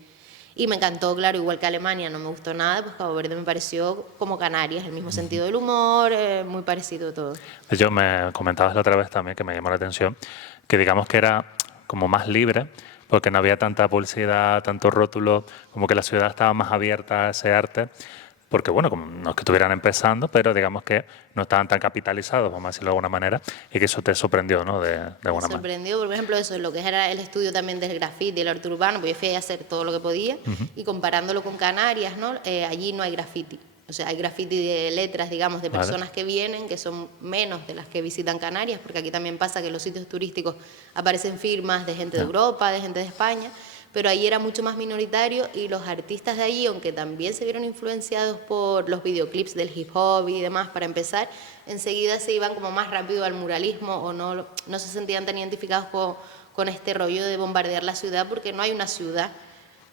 Y me encantó, claro, igual que Alemania no me gustó nada, pues Cabo Verde me pareció como Canarias, el mismo sentido del humor, muy parecido todo. De hecho, me comentabas la otra vez también, que me llamó la atención, que digamos que era como más libre, porque no había tanta publicidad, tanto rótulo, como que la ciudad estaba más abierta a ese arte, porque bueno, como no es que estuvieran empezando, pero digamos que no estaban tan capitalizados, vamos a decirlo de alguna manera, y que eso te sorprendió, ¿no? De Me alguna manera. sorprendió, por ejemplo, eso, lo que era el estudio también del graffiti, del arte urbano, pues yo fui a hacer todo lo que podía, y comparándolo con Canarias, ¿no? Allí no hay graffiti. O sea, hay graffiti de letras, digamos, de Vale. personas que vienen, que son menos de las que visitan Canarias, porque aquí también pasa que en los sitios turísticos aparecen firmas de gente de Europa, de gente de España, pero ahí era mucho más minoritario y los artistas de allí, aunque también se vieron influenciados por los videoclips del hip hop y demás para empezar, enseguida se iban como más rápido al muralismo o no se sentían tan identificados con este rollo de bombardear la ciudad, porque no hay una ciudad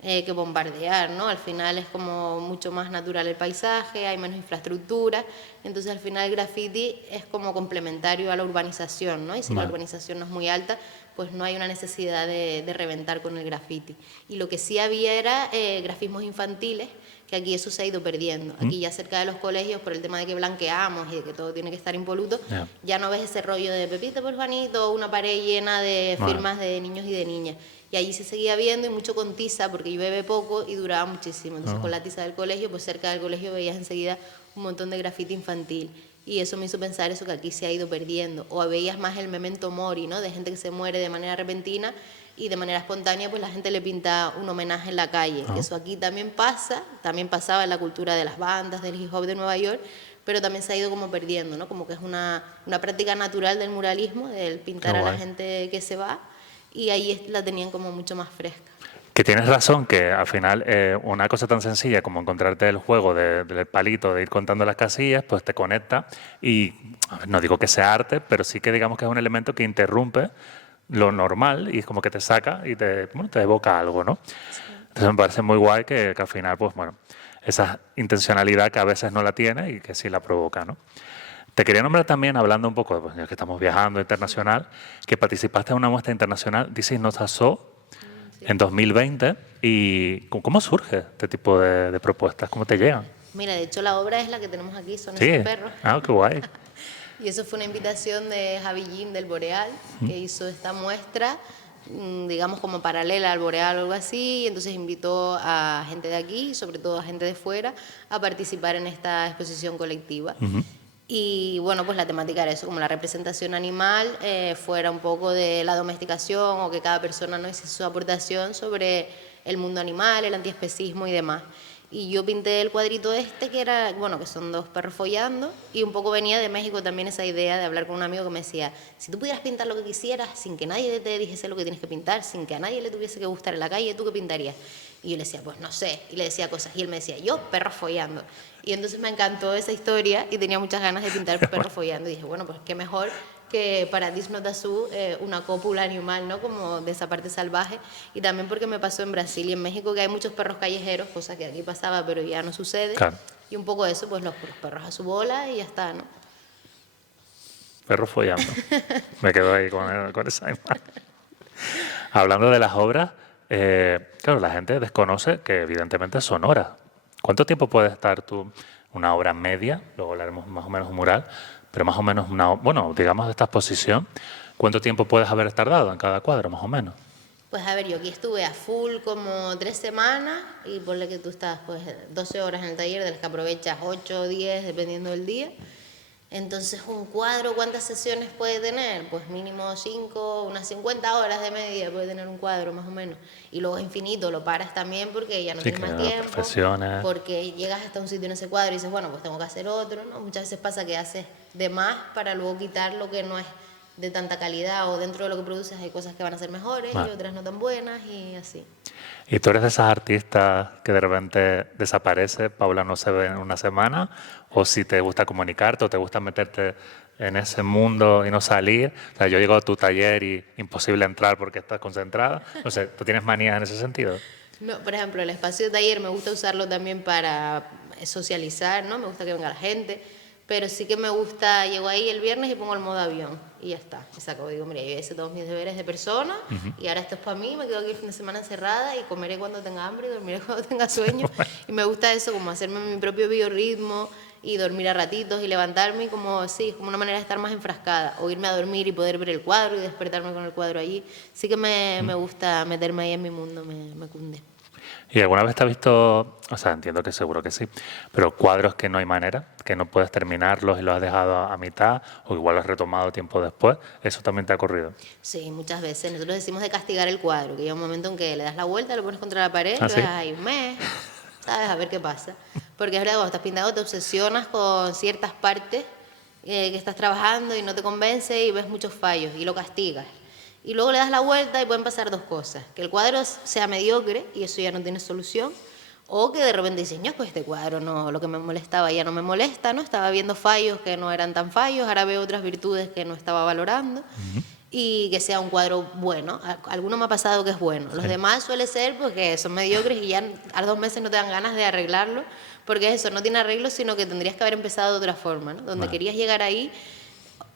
que bombardear, ¿no? Al final es como mucho más natural el paisaje, hay menos infraestructura, entonces al final el graffiti es como complementario a la urbanización, ¿no? Y si la Vale. urbanización no es muy alta, pues no hay una necesidad de reventar con el graffiti. Y lo que sí había era grafismos infantiles, que aquí eso se ha ido perdiendo. Aquí ya cerca de los colegios, por el tema de que blanqueamos y de que todo tiene que estar impoluto, Ya. ya no ves ese rollo de Pepito por Juanito, una pared llena de Vale. firmas de niños y de niñas. Y allí se seguía viendo y mucho con tiza, porque llueve poco y duraba muchísimo. Entonces con la tiza del colegio, pues cerca del colegio veías enseguida un montón de grafiti infantil. Y eso me hizo pensar eso que aquí se ha ido perdiendo. O veías más el memento mori, ¿no? De gente que se muere de manera repentina y de manera espontánea pues la gente le pinta un homenaje en la calle. Eso aquí también pasa, también pasaba en la cultura de las bandas, del hip hop de Nueva York, pero también se ha ido como perdiendo, ¿no? Como que es una práctica natural del muralismo, del pintar Qué a la guay. gente que se va, y ahí la tenían como mucho más fresca. Que tienes razón, que al final una cosa tan sencilla como encontrarte el juego del palito, de ir contando las casillas, pues te conecta y a ver, no digo que sea arte, pero sí que digamos que es un elemento que interrumpe lo normal y es como que te saca y bueno, te evoca algo, ¿no? Entonces me parece muy guay que al final, pues bueno, esa intencionalidad que a veces no la tiene y que sí la provoca, ¿no? Te quería nombrar también, hablando un poco, pues, ya que estamos viajando internacional, que participaste en una muestra internacional, This is Not a Show, Sí. en 2020. ¿Y cómo surge este tipo de propuestas? ¿Cómo te llegan? Mira, de hecho la obra es la que tenemos aquí, son Sí. esos perros. Ah, qué guay. Y eso fue una invitación de Javi Jim del Boreal, que hizo esta muestra, digamos como paralela al Boreal o algo así, y entonces invitó a gente de aquí, sobre todo a gente de fuera, a participar en esta exposición colectiva. Y bueno, pues la temática era eso, como la representación animal fuera un poco de la domesticación o que cada persona no hiciese su aportación sobre el mundo animal, el antiespecismo y demás. Y yo pinté el cuadrito este, que era, bueno, que son dos perros follando, y un poco venía de México también esa idea de hablar con un amigo que me decía, si tú pudieras pintar lo que quisieras, sin que nadie te dijese lo que tienes que pintar, sin que a nadie le tuviese que gustar en la calle, ¿tú qué pintarías? Y yo le decía, pues no sé, y le decía cosas, y él me decía, yo, perros follando. Y entonces me encantó esa historia y tenía muchas ganas de pintar perros follando, y dije, bueno, pues qué mejor que para This Not a Zoo una cópula animal, ¿no? Como de esa parte salvaje, y también porque me pasó en Brasil y en México que hay muchos perros callejeros, cosa que aquí pasaba pero ya no sucede, Claro. y un poco eso, pues los perros a su bola y ya está, ¿no? Perro follando. Me quedo ahí con esa imagen. Hablando de las obras, claro, la gente desconoce que evidentemente son horas. ¿Cuánto tiempo puede estar tú una obra media? Luego hablaremos más o menos un mural, pero más o menos bueno, digamos de esta exposición, ¿cuánto tiempo puedes haber tardado en cada cuadro, más o menos? Pues a ver, yo aquí estuve a full como 3 semanas y ponle que tú estás pues 12 horas en el taller, de las que aprovechas 8 o 10 dependiendo del día. Entonces, un cuadro, ¿cuántas sesiones puede tener? Pues mínimo 5, unas 50 horas de media puede tener un cuadro más o menos. Y luego es infinito, lo paras también porque ya no Sí, tienes que más tiempo, perfecciones. porque llegas hasta un sitio en ese cuadro y dices, bueno, pues tengo que hacer otro, ¿no? Muchas veces pasa que haces de más para luego quitar lo que no es de tanta calidad, o dentro de lo que produces hay cosas que van a ser mejores y otras no tan buenas y así. ¿Y tú eres de esas artistas que de repente desaparece, Paula no se ve en una semana? ¿O si te gusta comunicarte o te gusta meterte en ese mundo y no salir? O sea, yo llego a tu taller y imposible entrar porque estás concentrada. No sé, ¿tú tienes manías en ese sentido? No, por ejemplo, el espacio de taller me gusta usarlo también para socializar, ¿no? Me gusta que venga la gente, pero sí que me gusta, llego ahí el viernes y pongo el modo avión y ya está. Y saco, digo, mira, yo hice todos mis deberes de persona y ahora esto es para mí, me quedo aquí el fin de semana encerrada y comeré cuando tenga hambre y dormiré cuando tenga sueño. Y me gusta eso, como hacerme mi propio biorritmo y dormir a ratitos y levantarme y como, sí, como una manera de estar más enfrascada, o irme a dormir y poder ver el cuadro y despertarme con el cuadro allí. Sí que me gusta meterme ahí en mi mundo, me cunde. ¿Y alguna vez te has visto, o sea, entiendo que seguro que sí, pero cuadros que no hay manera, que no puedes terminarlos y los has dejado a mitad, o igual los has retomado tiempo después? ¿Eso también te ha ocurrido? Sí, muchas veces. Nosotros decimos de castigar el cuadro, que llega un momento en que le das la vuelta, lo pones contra la pared, ¿Ah, lo sí? dejas ahí un mes, ¿sabes? A ver qué pasa. Porque es verdad, cuando estás pintando te obsesionas con ciertas partes que estás trabajando y no te convence y ves muchos fallos y lo castigas. Y luego le das la vuelta y pueden pasar dos cosas. Que el cuadro sea mediocre y eso ya no tiene solución. O que de repente dices, no, pues este cuadro no, lo que me molestaba ya no me molesta, ¿no? Estaba viendo fallos que no eran tan fallos, ahora veo otras virtudes que no estaba valorando. Y que sea un cuadro bueno. Alguno me ha pasado que es bueno. Los Sí. demás suele ser porque son mediocres y ya a los 2 meses no te dan ganas de arreglarlo, porque eso no tiene arreglo, sino que tendrías que haber empezado de otra forma, ¿no? Donde Vale. querías llegar ahí,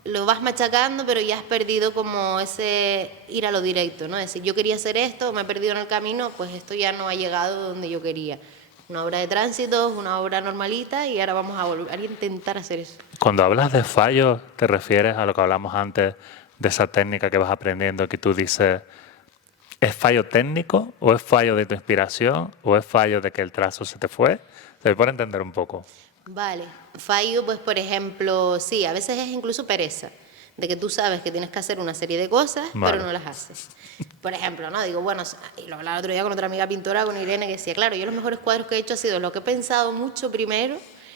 lo vas machacando, pero ya has perdido como ese ir a lo directo, ¿no? Es decir, yo quería hacer esto, me he perdido en el camino, pues esto ya no ha llegado donde yo quería. Una obra de tránsito, una obra normalita y ahora vamos a volver a intentar hacer eso. Cuando hablas de fallos, ¿te refieres a lo que hablamos antes de esa técnica que vas aprendiendo, que tú dices, ¿es fallo técnico o es fallo de tu inspiración o es fallo de que el trazo se te fue? Se puede entender un poco. Vale, fallo, pues por ejemplo, sí, a veces es incluso pereza. de que tú sabes que tienes que hacer una serie de cosas, Vale. pero no las haces. Por ejemplo, ¿no? Digo, bueno, y lo hablaba el otro día con otra amiga pintora, con Irene, que decía, claro, yo los mejores cuadros que he hecho ha sido lo que he pensado mucho primero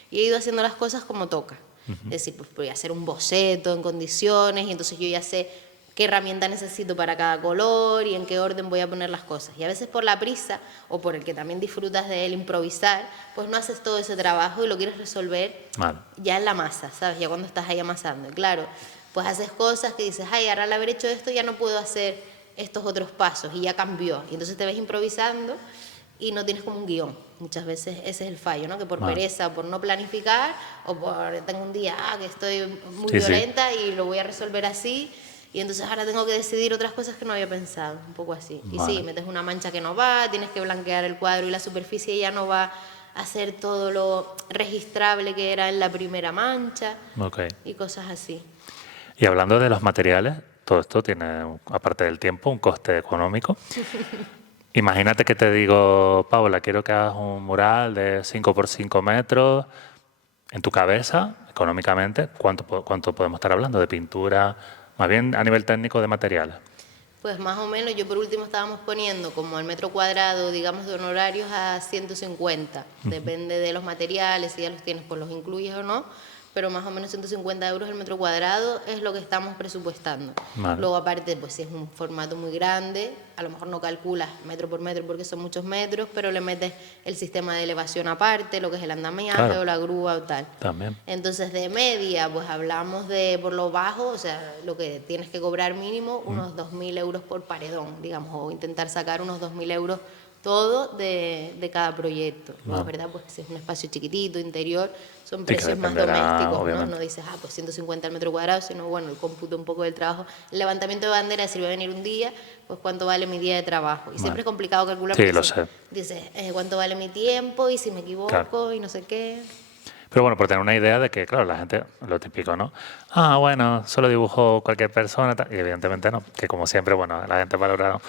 y he ido haciendo las cosas como toca. Es decir, pues voy a hacer un boceto en condiciones y entonces yo ya sé qué herramienta necesito para cada color y en qué orden voy a poner las cosas. Y a veces por la prisa o por el que también disfrutas de él improvisar, pues no haces todo ese trabajo y lo quieres resolver Vale. ya en la masa, ¿sabes? Ya cuando estás ahí amasando. Y claro, pues haces cosas que dices, ay, ahora al haber hecho esto ya no puedo hacer estos otros pasos y ya cambió. Y entonces te ves improvisando y no tienes como un guión. Muchas veces ese es el fallo, ¿no? Que por Vale. pereza, por no planificar o por tengo un día que estoy muy Sí, sí. violenta y lo voy a resolver así y entonces ahora tengo que decidir otras cosas que no había pensado, un poco así. Y Vale. sí, metes una mancha que no va, tienes que blanquear el cuadro y la superficie ya no va a ser todo lo registrable que era en la primera mancha Ok. y cosas así. Y hablando de los materiales, todo esto tiene, aparte del tiempo, un coste económico. Imagínate que te digo, Paula, quiero que hagas un mural de 5 por 5 metros. En tu cabeza, económicamente, ¿cuánto podemos estar hablando de pintura? Más bien a nivel técnico de materiales. Pues más o menos, yo por último estábamos poniendo como el metro cuadrado, digamos, de honorarios a 150. Depende de los materiales, si ya los tienes, pues los incluyes o no, pero más o menos 150 euros el metro cuadrado es lo que estamos presupuestando. Vale. Luego aparte, pues si es un formato muy grande, a lo mejor no calculas metro por metro porque son muchos metros, pero le metes el sistema de elevación aparte, lo que es el andamiaje Claro. o la grúa o tal. También. Entonces, de media, pues hablamos de por lo bajo, o sea, lo que tienes que cobrar mínimo, unos 2.000 euros por paredón, digamos, o intentar sacar unos 2.000 euros todo de cada proyecto. Luego, es verdad, pues si es un espacio chiquitito, interior, son Sí, que precios más dependerá, domésticos, ¿no? obviamente. No dices, pues 150 al metro cuadrado, sino, bueno, el cómputo un poco del trabajo. El levantamiento de bandera, si voy a venir un día, pues cuánto vale mi día de trabajo. Y siempre es complicado calcular Sí, porque lo sé. dices, cuánto vale mi tiempo y si me equivoco Claro. y no sé qué. Pero bueno, por tener una idea de que, claro, la gente, lo típico, ¿no? Bueno, solo dibujo cualquier persona, y evidentemente no, que como siempre, bueno, la gente valora, ¿no?,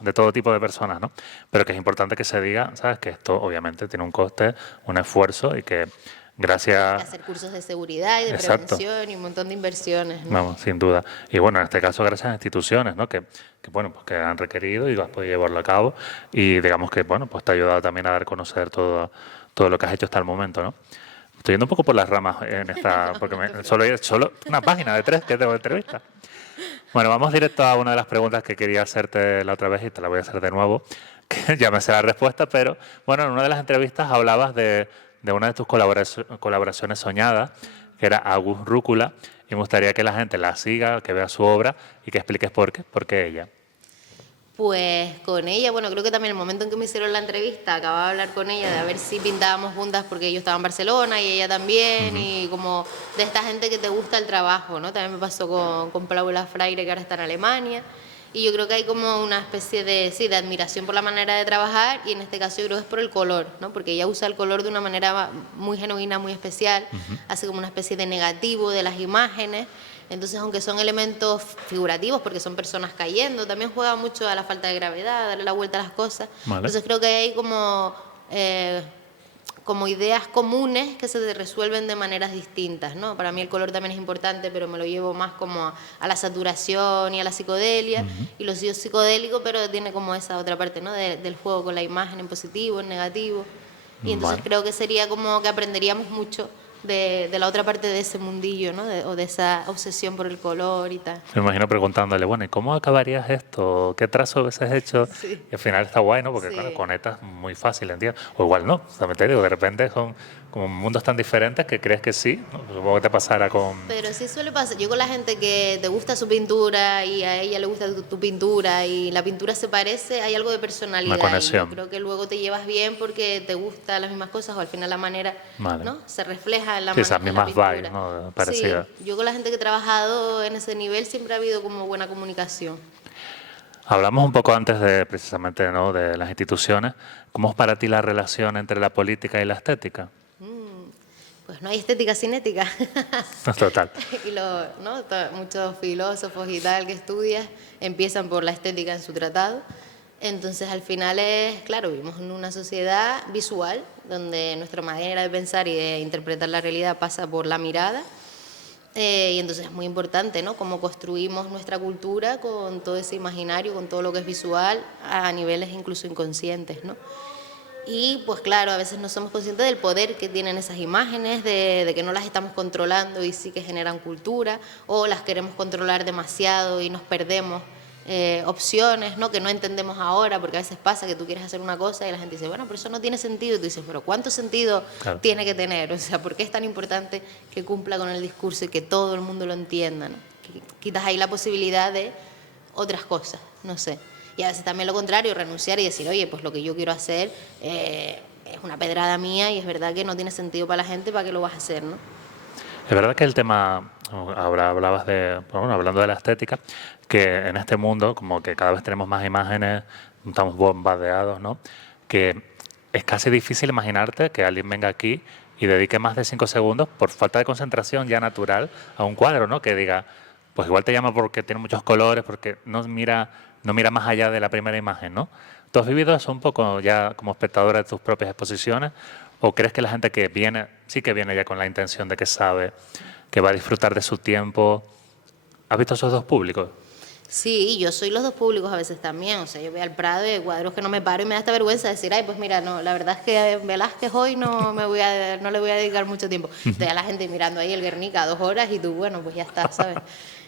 de todo tipo de personas, ¿no? Pero que es importante que se diga, ¿sabes? Que esto obviamente tiene un coste, un esfuerzo y que gracias... Hacer cursos de seguridad y de Exacto. prevención y un montón de inversiones, ¿no? Vamos, sin duda. Y bueno, en este caso gracias a instituciones, ¿no? Bueno, pues que han requerido y has podido llevarlo a cabo y digamos que, bueno, pues te ha ayudado también a dar a conocer todo lo que has hecho hasta el momento, ¿no? Estoy yendo un poco por las ramas en esta, porque solo una página de 3 que tengo de entrevista. Bueno, vamos directo a una de las preguntas que quería hacerte la otra vez y te la voy a hacer de nuevo, que ya me sé la respuesta, pero bueno, en una de las entrevistas hablabas de una de tus colaboraciones soñadas, que era Agus Rúcula, y me gustaría que la gente la siga, que vea su obra y que expliques por qué ella. Pues con ella, bueno, creo que también el momento en que me hicieron la entrevista, acababa de hablar con ella de a ver si pintábamos juntas porque yo estaba en Barcelona y ella también, y como de esta gente que te gusta el trabajo, ¿no? También me pasó con Paula Freire, que ahora está en Alemania, y yo creo que hay como una especie de, sí, de admiración por la manera de trabajar, y en este caso yo creo que es por el color, ¿no? Porque ella usa el color de una manera muy genuina, muy especial, hace como una especie de negativo de las imágenes. Entonces, aunque son elementos figurativos, porque son personas cayendo, también juega mucho a la falta de gravedad, darle la vuelta a las cosas. Vale. Entonces, creo que hay como ideas comunes que se resuelven de maneras distintas, ¿no? Para mí el color también es importante, pero me lo llevo más como a la saturación y a la psicodelia, y lo sigo psicodélico, pero tiene como esa otra parte, ¿no? Del juego con la imagen en positivo, en negativo. Y entonces creo que sería como que aprenderíamos mucho de la otra parte de ese mundillo, ¿no? O de esa obsesión por el color y tal. Me imagino preguntándole, bueno, ¿y cómo acabarías esto? ¿Qué trazo hubieses hecho? Sí. Y al final está guay, ¿no? Porque, Sí. claro, conectas muy fácil, ¿entiendes? O igual no, también te digo, de repente son como mundos tan diferentes que crees que sí, ¿no? Supongo que te pasará con... Pero sí suele pasar. Yo con la gente que te gusta su pintura y a ella le gusta tu pintura y la pintura se parece, hay algo de personalidad. Una conexión. Y yo creo que luego te llevas bien porque te gustan las mismas cosas o al final la manera, Vale. ¿no? Se refleja en la, Sí, esas en la mismas pintura. vibes, ¿no? Parecidas. Sí, yo con la gente que he trabajado en ese nivel siempre ha habido como buena comunicación. Hablamos un poco antes de, precisamente, ¿no?, de las instituciones. ¿Cómo es para ti la relación entre la política y la estética? Pues no hay estética sin ética. Total. Y ¿no? Muchos filósofos y tal que estudias empiezan por la estética en su tratado. Entonces al final es, claro, vivimos en una sociedad visual donde nuestra manera de pensar y de interpretar la realidad pasa por la mirada. Y entonces es muy importante, ¿no? Cómo construimos nuestra cultura con todo ese imaginario, con todo lo que es visual, a niveles incluso inconscientes, ¿no? Y pues claro, a veces no somos conscientes del poder que tienen esas imágenes, de que no las estamos controlando y sí que generan cultura, o las queremos controlar demasiado y nos perdemos opciones, ¿no? Que no entendemos ahora, porque a veces pasa que tú quieres hacer una cosa y la gente dice, bueno, pero eso no tiene sentido. Y tú dices, pero ¿cuánto sentido Claro. tiene que tener? O sea, ¿por qué es tan importante que cumpla con el discurso y que todo el mundo lo entienda, ¿no? Quitas ahí la posibilidad de otras cosas, no sé. Y a veces también lo contrario, renunciar y decir, oye, pues lo que yo quiero hacer es una pedrada mía y es verdad que no tiene sentido para la gente, ¿para qué lo vas a hacer, no? Es verdad que el tema, ahora hablabas de, bueno, hablando de la estética, que en este mundo, como que cada vez tenemos más imágenes, estamos bombardeados, ¿no? Que es casi difícil imaginarte que alguien venga aquí y dedique más de 5 segundos, por falta de concentración ya natural, a un cuadro, ¿no? Que diga, pues igual te llama porque tiene muchos colores, porque no mira más allá de la primera imagen, ¿no? ¿Tú has vivido eso un poco ya como espectadora de tus propias exposiciones? ¿O crees que la gente que viene, sí que viene ya con la intención de que sabe, que va a disfrutar de su tiempo? ¿Has visto esos dos públicos? Sí, yo soy los dos públicos a veces también, o sea, yo voy al Prado de cuadros que no me paro y me da esta vergüenza decir, ay, pues mira, no, la verdad es que Velázquez hoy no le voy a dedicar mucho tiempo. Entonces a la gente mirando ahí el Guernica 2 horas y tú, bueno, pues ya está, ¿sabes?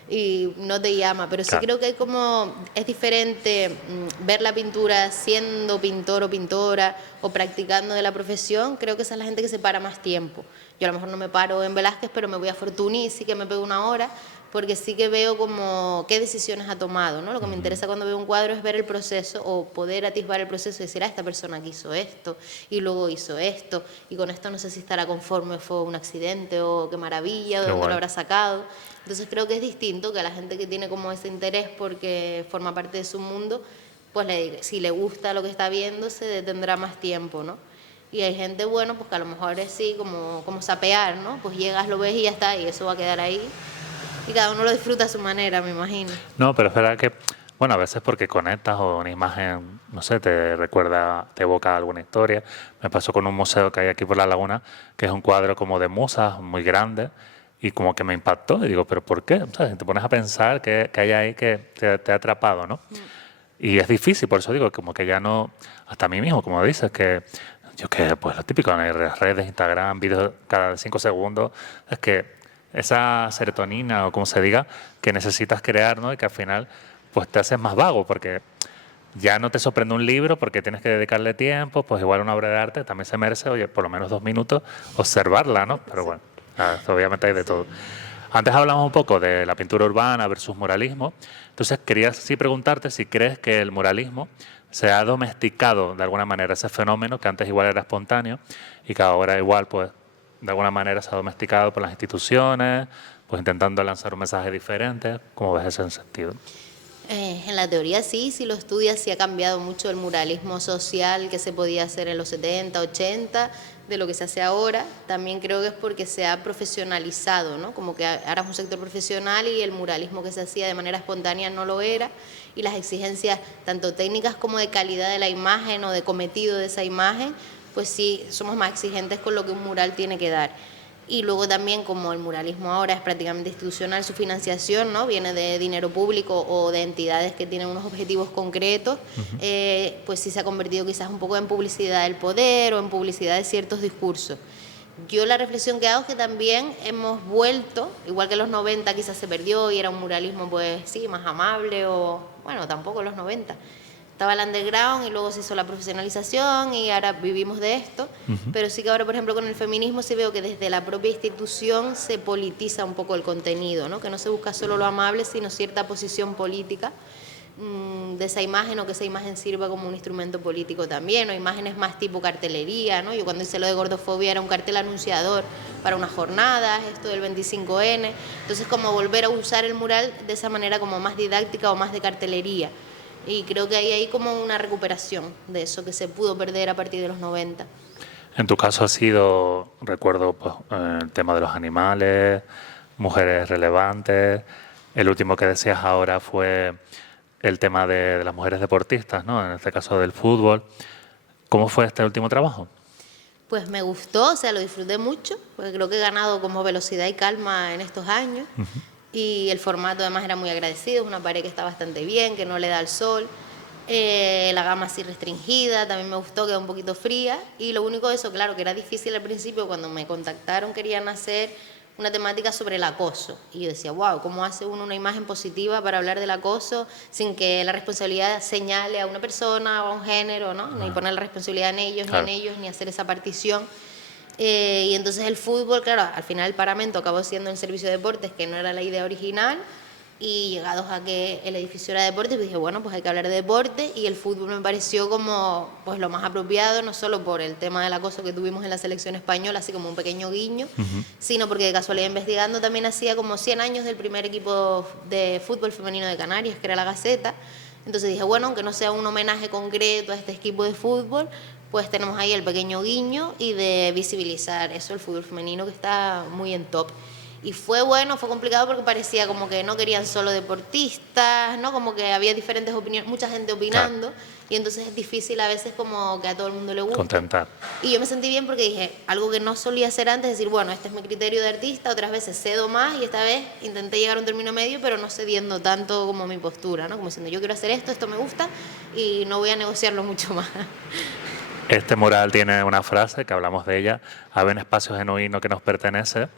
Y no te llama, pero sí Claro. creo que hay como, es diferente ver la pintura siendo pintor o pintora o practicando de la profesión, creo que esa es la gente que se para más tiempo. Yo a lo mejor no me paro en Velázquez, pero me voy a Fortuny y sí que me pego una hora, porque sí que veo como qué decisiones ha tomado, ¿no? Lo que me interesa cuando veo un cuadro es ver el proceso o poder atisbar el proceso y decir, esta persona que hizo esto y luego hizo esto y con esto no sé si estará conforme, fue un accidente o qué maravilla, de Qué dónde guay. lo habrá sacado. Entonces creo que es distinto que a la gente que tiene como ese interés porque forma parte de su mundo, pues si le gusta lo que está viendo, se detendrá más tiempo, ¿no? Y hay gente, bueno, pues que a lo mejor es sí, como sapear, ¿no? Pues llegas, lo ves y ya está, y eso va a quedar ahí. Y cada uno lo disfruta a su manera, me imagino. No, pero es verdad que, bueno, a veces porque conectas o una imagen, no sé, te recuerda, te evoca alguna historia. Me pasó con un museo que hay aquí por la laguna, que es un cuadro como de musas, muy grande, y como que me impactó. Y digo, ¿pero por qué? ¿Sabes? Te pones a pensar que hay ahí que te ha atrapado, ¿no? Y es difícil, por eso digo, como que ya no, hasta a mí mismo, como dices, que yo que, pues lo típico en las redes, Instagram, vídeos cada 5 segundos, es que esa serotonina o como se diga, que necesitas crear, ¿no? Y que al final, pues te haces más vago, porque ya no te sorprende un libro porque tienes que dedicarle tiempo, pues igual una obra de arte también se merece, oye, por lo menos 2 minutos observarla, ¿no? Pero bueno, obviamente hay de todo. Antes hablamos un poco de la pintura urbana versus muralismo, entonces quería sí preguntarte si crees que el muralismo se ha domesticado de alguna manera ese fenómeno que antes igual era espontáneo y que ahora igual pues de alguna manera se ha domesticado por las instituciones, pues intentando lanzar un mensaje diferente. ¿Cómo ves ese sentido? En la teoría sí, si lo estudias, sí ha cambiado mucho el muralismo social que se podía hacer en los 70, 80, de lo que se hace ahora. También creo que es porque se ha profesionalizado, ¿no? Como que ahora es un sector profesional y el muralismo que se hacía de manera espontánea no lo era. Y las exigencias, tanto técnicas como de calidad de la imagen o de cometido de esa imagen, pues sí, somos más exigentes con lo que un mural tiene que dar. Y luego también, como el muralismo ahora es prácticamente institucional, su financiación, ¿no? Viene de dinero público o de entidades que tienen unos objetivos concretos, pues sí se ha convertido quizás un poco en publicidad del poder o en publicidad de ciertos discursos. Yo la reflexión que hago es que también hemos vuelto, igual que en los 90 quizás se perdió y era un muralismo pues sí, más amable o, bueno, tampoco en los 90. Estaba el underground y luego se hizo la profesionalización y ahora vivimos de esto, pero sí que ahora, por ejemplo, con el feminismo sí veo que desde la propia institución se politiza un poco el contenido, ¿no? Que no se busca solo lo amable, sino cierta posición política de esa imagen o que esa imagen sirva como un instrumento político también, o imágenes más tipo cartelería, ¿no? Yo cuando hice lo de gordofobia era un cartel anunciador para unas jornadas, esto del 25N, entonces como volver a usar el mural de esa manera como más didáctica o más de cartelería. Y creo que hay como una recuperación de eso que se pudo perder a partir de los 90. En tu caso ha sido, recuerdo, pues, el tema de los animales, mujeres relevantes. El último que decías ahora fue el tema de las mujeres deportistas, ¿no? En este caso del fútbol. ¿Cómo fue este último trabajo? Pues me gustó, o sea, lo disfruté mucho, porque creo que he ganado como velocidad y calma en estos años. Y el formato además era muy agradecido, es una pared que está bastante bien, que no le da el sol. La gama así restringida, también me gustó, quedó un poquito fría. Y lo único de eso, claro, que era difícil al principio, cuando me contactaron querían hacer una temática sobre el acoso. Y yo decía, wow, ¿cómo hace uno una imagen positiva para hablar del acoso sin que la responsabilidad señale a una persona o a un género, ¿no? Ni poner la responsabilidad en ellos, Claro. ni en ellos, ni hacer esa partición. Y entonces el fútbol, claro, al final el paramento acabó siendo el servicio de deportes, que no era la idea original, y llegados a que el edificio era de deportes, pues dije, bueno, pues hay que hablar de deporte, y el fútbol me pareció como pues lo más apropiado, no solo por el tema del acoso que tuvimos en la selección española, así como un pequeño guiño, sino porque de casualidad investigando también hacía como 100 años del primer equipo de fútbol femenino de Canarias, que era la Gaceta. Entonces dije, bueno, aunque no sea un homenaje concreto a este equipo de fútbol, pues tenemos ahí el pequeño guiño y de visibilizar eso, el fútbol femenino, que está muy en top. Y fue bueno, fue complicado porque parecía como que no querían solo deportistas, ¿no? Como que había diferentes opiniones, mucha gente opinando, y entonces es difícil a veces como que a todo el mundo le guste. Contentar. Y yo me sentí bien porque dije, algo que no solía hacer antes, decir, bueno, este es mi criterio de artista, otras veces cedo más, y esta vez intenté llegar a un término medio, pero no cediendo tanto como mi postura, ¿no? Como diciendo, yo quiero hacer esto, esto me gusta, y no voy a negociarlo mucho más. Este mural tiene una frase, que hablamos de ella: "Hay un espacio genuino que nos pertenece".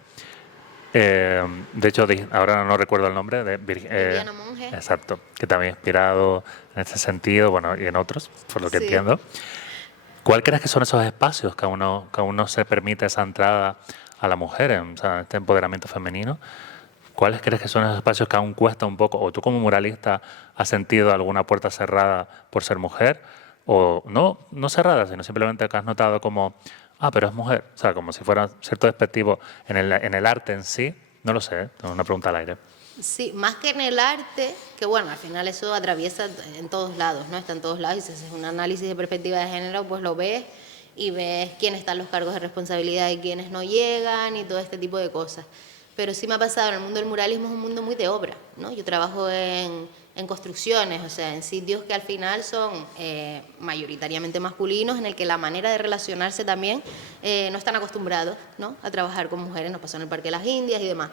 De hecho, ahora no recuerdo el nombre, de Viviana Monge. exacto, que también ha inspirado en este sentido, bueno, y en otros, por lo que Sí. entiendo. ¿Cuál crees que son esos espacios que a uno se permite esa entrada a la mujer, o sea, este empoderamiento femenino? ¿Cuáles crees que son esos espacios que aún cuesta un poco? ¿O tú como muralista has sentido alguna puerta cerrada por ser mujer? O no cerrada, sino simplemente que has notado como, ah, pero es mujer. O sea, como si fuera cierto despectivo en el arte en sí. No lo sé, es una pregunta al aire. Sí, más que en el arte, que bueno, al final eso atraviesa en todos lados, ¿no? Está en todos lados, y si haces un análisis de perspectiva de género, pues lo ves y ves quiénes están los cargos de responsabilidad y quiénes no llegan y todo este tipo de cosas. Pero sí me ha pasado, en el mundo del muralismo es un mundo muy de obra, ¿no? Yo trabajo en construcciones, o sea, en sitios que al final son mayoritariamente masculinos, en el que la manera de relacionarse también no están acostumbrados, ¿no? A trabajar con mujeres, nos pasó en el Parque de las Indias y demás.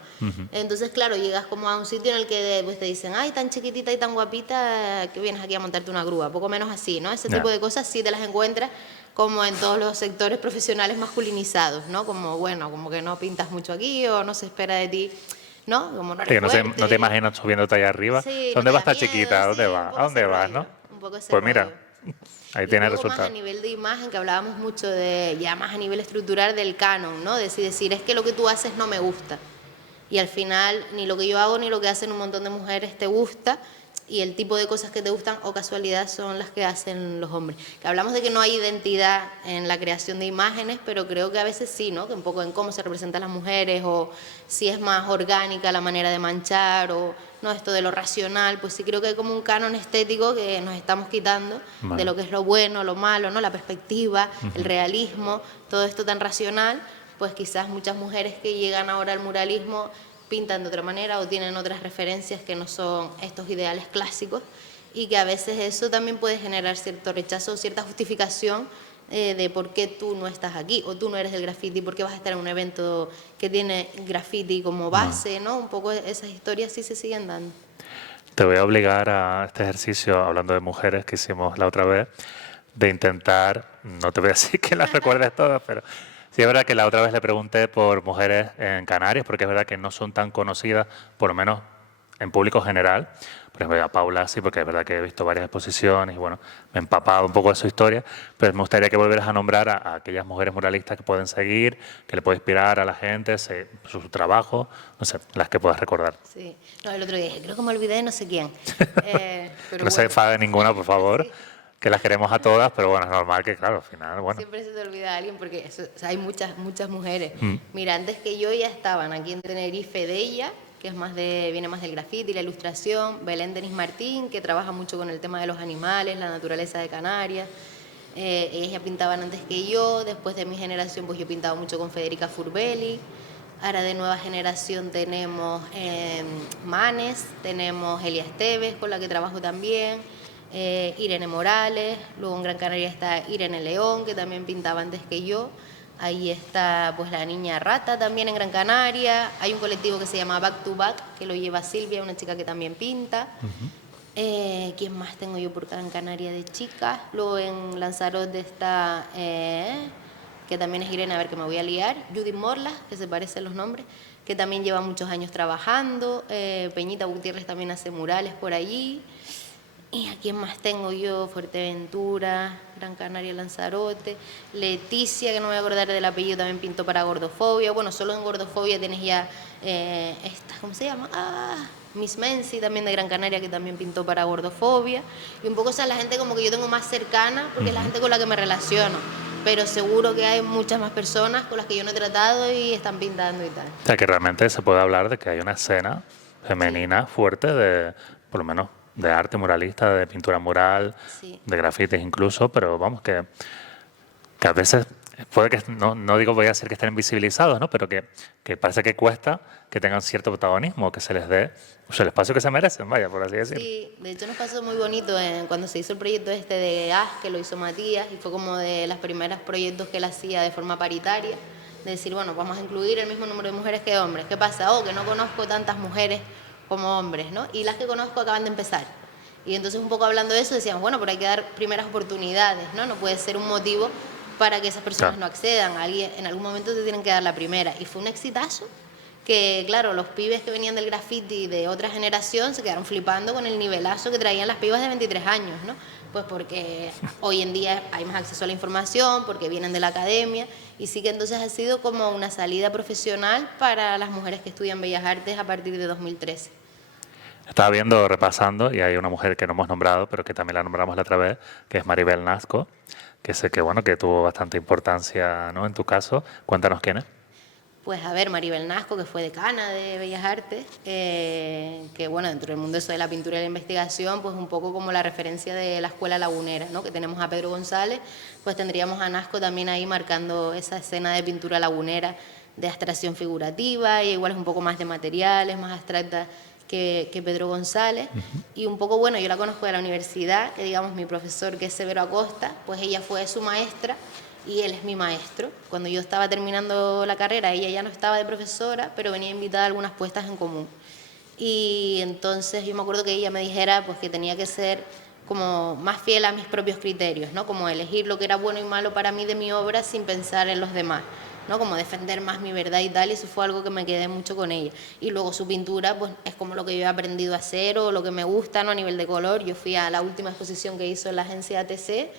Entonces, claro, llegas como a un sitio en el que pues, te dicen, ay, tan chiquitita y tan guapita que vienes aquí a montarte una grúa, poco menos así, ¿no? Ese tipo de cosas sí te las encuentras como en todos los sectores profesionales masculinizados, ¿no? Como, bueno, como que no pintas mucho aquí o no se espera de ti, ¿no? Como no Sí, eres no te fuerte. imaginas subiéndote allá arriba. Sí, no ¿Dónde te va da esta miedo, chiquita? ¿A dónde sí, va? un ¿A poco ese dónde vas, rollo, no? un poco ese Pues rollo. mira, ahí Y tienes el luego más a resultado. nivel de imagen, que hablábamos mucho de, ya más a nivel estructural del canon, ¿no? Decir, es que lo que tú haces no me gusta. Y al final, ni lo que yo hago ni lo que hacen un montón de mujeres te gusta, y el tipo de cosas que te gustan o casualidad son las que hacen los hombres. Que hablamos de que no hay identidad en la creación de imágenes, pero creo que a veces sí, ¿no? Que un poco en cómo se representan las mujeres, o si es más orgánica la manera de manchar, o no, esto de lo racional, pues sí creo que hay como un canon estético que nos estamos quitando de lo que es lo bueno, lo malo, ¿no? La perspectiva, el realismo, todo esto tan racional, pues quizás muchas mujeres que llegan ahora al muralismo pintan de otra manera o tienen otras referencias que no son estos ideales clásicos, y que a veces eso también puede generar cierto rechazo o cierta justificación de por qué tú no estás aquí, o tú no eres del graffiti, por qué vas a estar en un evento que tiene graffiti como base, ¿no? Un poco esas historias sí se siguen dando. Te voy a obligar a este ejercicio, hablando de mujeres que hicimos la otra vez, de intentar, no te voy a decir que las recuerdes todas, pero sí es verdad que la otra vez le pregunté por mujeres en Canarias, porque es verdad que no son tan conocidas, por lo menos en público general. Por ejemplo, a Paula sí, porque es verdad que he visto varias exposiciones y bueno, me he empapado un poco de su historia, pero me gustaría que volvieras a nombrar a aquellas mujeres muralistas que pueden seguir, que le puede inspirar a la gente, su trabajo, no sé, las que puedas recordar. Sí, no, el otro día dije, creo que me olvidé de no sé quién. Que Pero no se bueno. enfade ninguna, por favor, Sí. que las queremos a todas, pero bueno, es normal que, claro, al final, bueno. Siempre se te olvida alguien porque o sea, hay muchas mujeres. Mm. Mira, antes que yo ya estaban aquí en Tenerife Della, que es viene más del grafiti, la ilustración, Belén Denis Martín, que trabaja mucho con el tema de los animales, la naturaleza de Canarias. Ellas ya pintaban antes que yo, después de mi generación pues yo pintaba mucho con Federica Furbelli. Ahora de nueva generación tenemos Manes, tenemos Elia Esteves, con la que trabajo también, Irene Morales, luego en Gran Canaria está Irene León, que también pintaba antes que yo. Ahí está pues la Niña Rata también en Gran Canaria. Hay un colectivo que se llama Back to Back, que lo lleva Silvia, una chica que también pinta. ¿Quién más tengo yo por Gran Canaria de chicas? Luego en Lanzarote está, que también es Irene, a ver que me voy a liar, Judith Morlas, que se parecen los nombres, que también lleva muchos años trabajando. Peñita Gutiérrez también hace murales por allí. ¿Y a quién más tengo yo? Fuerteventura, Gran Canaria, Lanzarote. Leticia, que no me voy a acordar del apellido, también pintó para Gordofobia. Bueno, solo en Gordofobia tienes ya esta, ¿cómo se llama? Miss Menzi, también de Gran Canaria, que también pintó para Gordofobia. Y un poco esa es la gente como que yo tengo más cercana, porque es la gente con la que me relaciono. Pero seguro que hay muchas más personas con las que yo no he tratado y están pintando y tal. O sea, que realmente se puede hablar de que hay una escena femenina fuerte de, por lo menos, de arte muralista, de pintura mural, Sí. de grafitis incluso, pero vamos, que a veces puede que, no digo voy a decir que estén invisibilizados, ¿no? Pero que parece que cuesta que tengan cierto protagonismo, que se les dé pues, el espacio que se merecen, vaya, por así decirlo. Sí, de hecho nos pasó muy bonito cuando se hizo el proyecto este de que lo hizo Matías, y fue como de los primeros proyectos que él hacía de forma paritaria, de decir, bueno, vamos a incluir el mismo número de mujeres que hombres. ¿Qué pasa? Que no conozco tantas mujeres como hombres, ¿no? Y las que conozco acaban de empezar. Y entonces un poco hablando de eso decíamos, bueno, pero hay que dar primeras oportunidades, ¿no? No puede ser un motivo para que esas personas Claro. no accedan. En algún momento te tienen que dar la primera. Y fue un exitazo que, claro, los pibes que venían del graffiti de otra generación se quedaron flipando con el nivelazo que traían las pibas de 23 años, ¿no? Pues porque hoy en día hay más acceso a la información, porque vienen de la academia, y sí que entonces ha sido como una salida profesional para las mujeres que estudian Bellas Artes a partir de 2013. Estaba viendo, repasando, y hay una mujer que no hemos nombrado, pero que también la nombramos la otra vez, que es Maribel Nasco, que sé que, bueno, que tuvo bastante importancia, ¿no? En tu caso. Cuéntanos quién es. Pues a ver, Maribel Nasco, que fue decana de Bellas Artes, que bueno, dentro del mundo eso de la pintura y la investigación, pues un poco como la referencia de la escuela lagunera, ¿no? Que tenemos a Pedro González, pues tendríamos a Nasco también ahí marcando esa escena de pintura lagunera, de abstracción figurativa, y igual es un poco más de materiales, más abstracta que Pedro González. Y un poco, bueno, yo la conozco de la universidad, que digamos mi profesor, que es Severo Acosta, pues ella fue su maestra, y él es mi maestro. Cuando yo estaba terminando la carrera, ella ya no estaba de profesora, pero venía invitada a algunas puestas en común. Y entonces yo me acuerdo que ella me dijera pues, que tenía que ser como más fiel a mis propios criterios, ¿no? Como elegir lo que era bueno y malo para mí de mi obra sin pensar en los demás, ¿no? Como defender más mi verdad y tal, y eso fue algo que me quedé mucho con ella. Y luego su pintura pues es como lo que yo he aprendido a hacer o lo que me gusta, ¿no? A nivel de color. Yo fui a la última exposición que hizo en la agencia ATC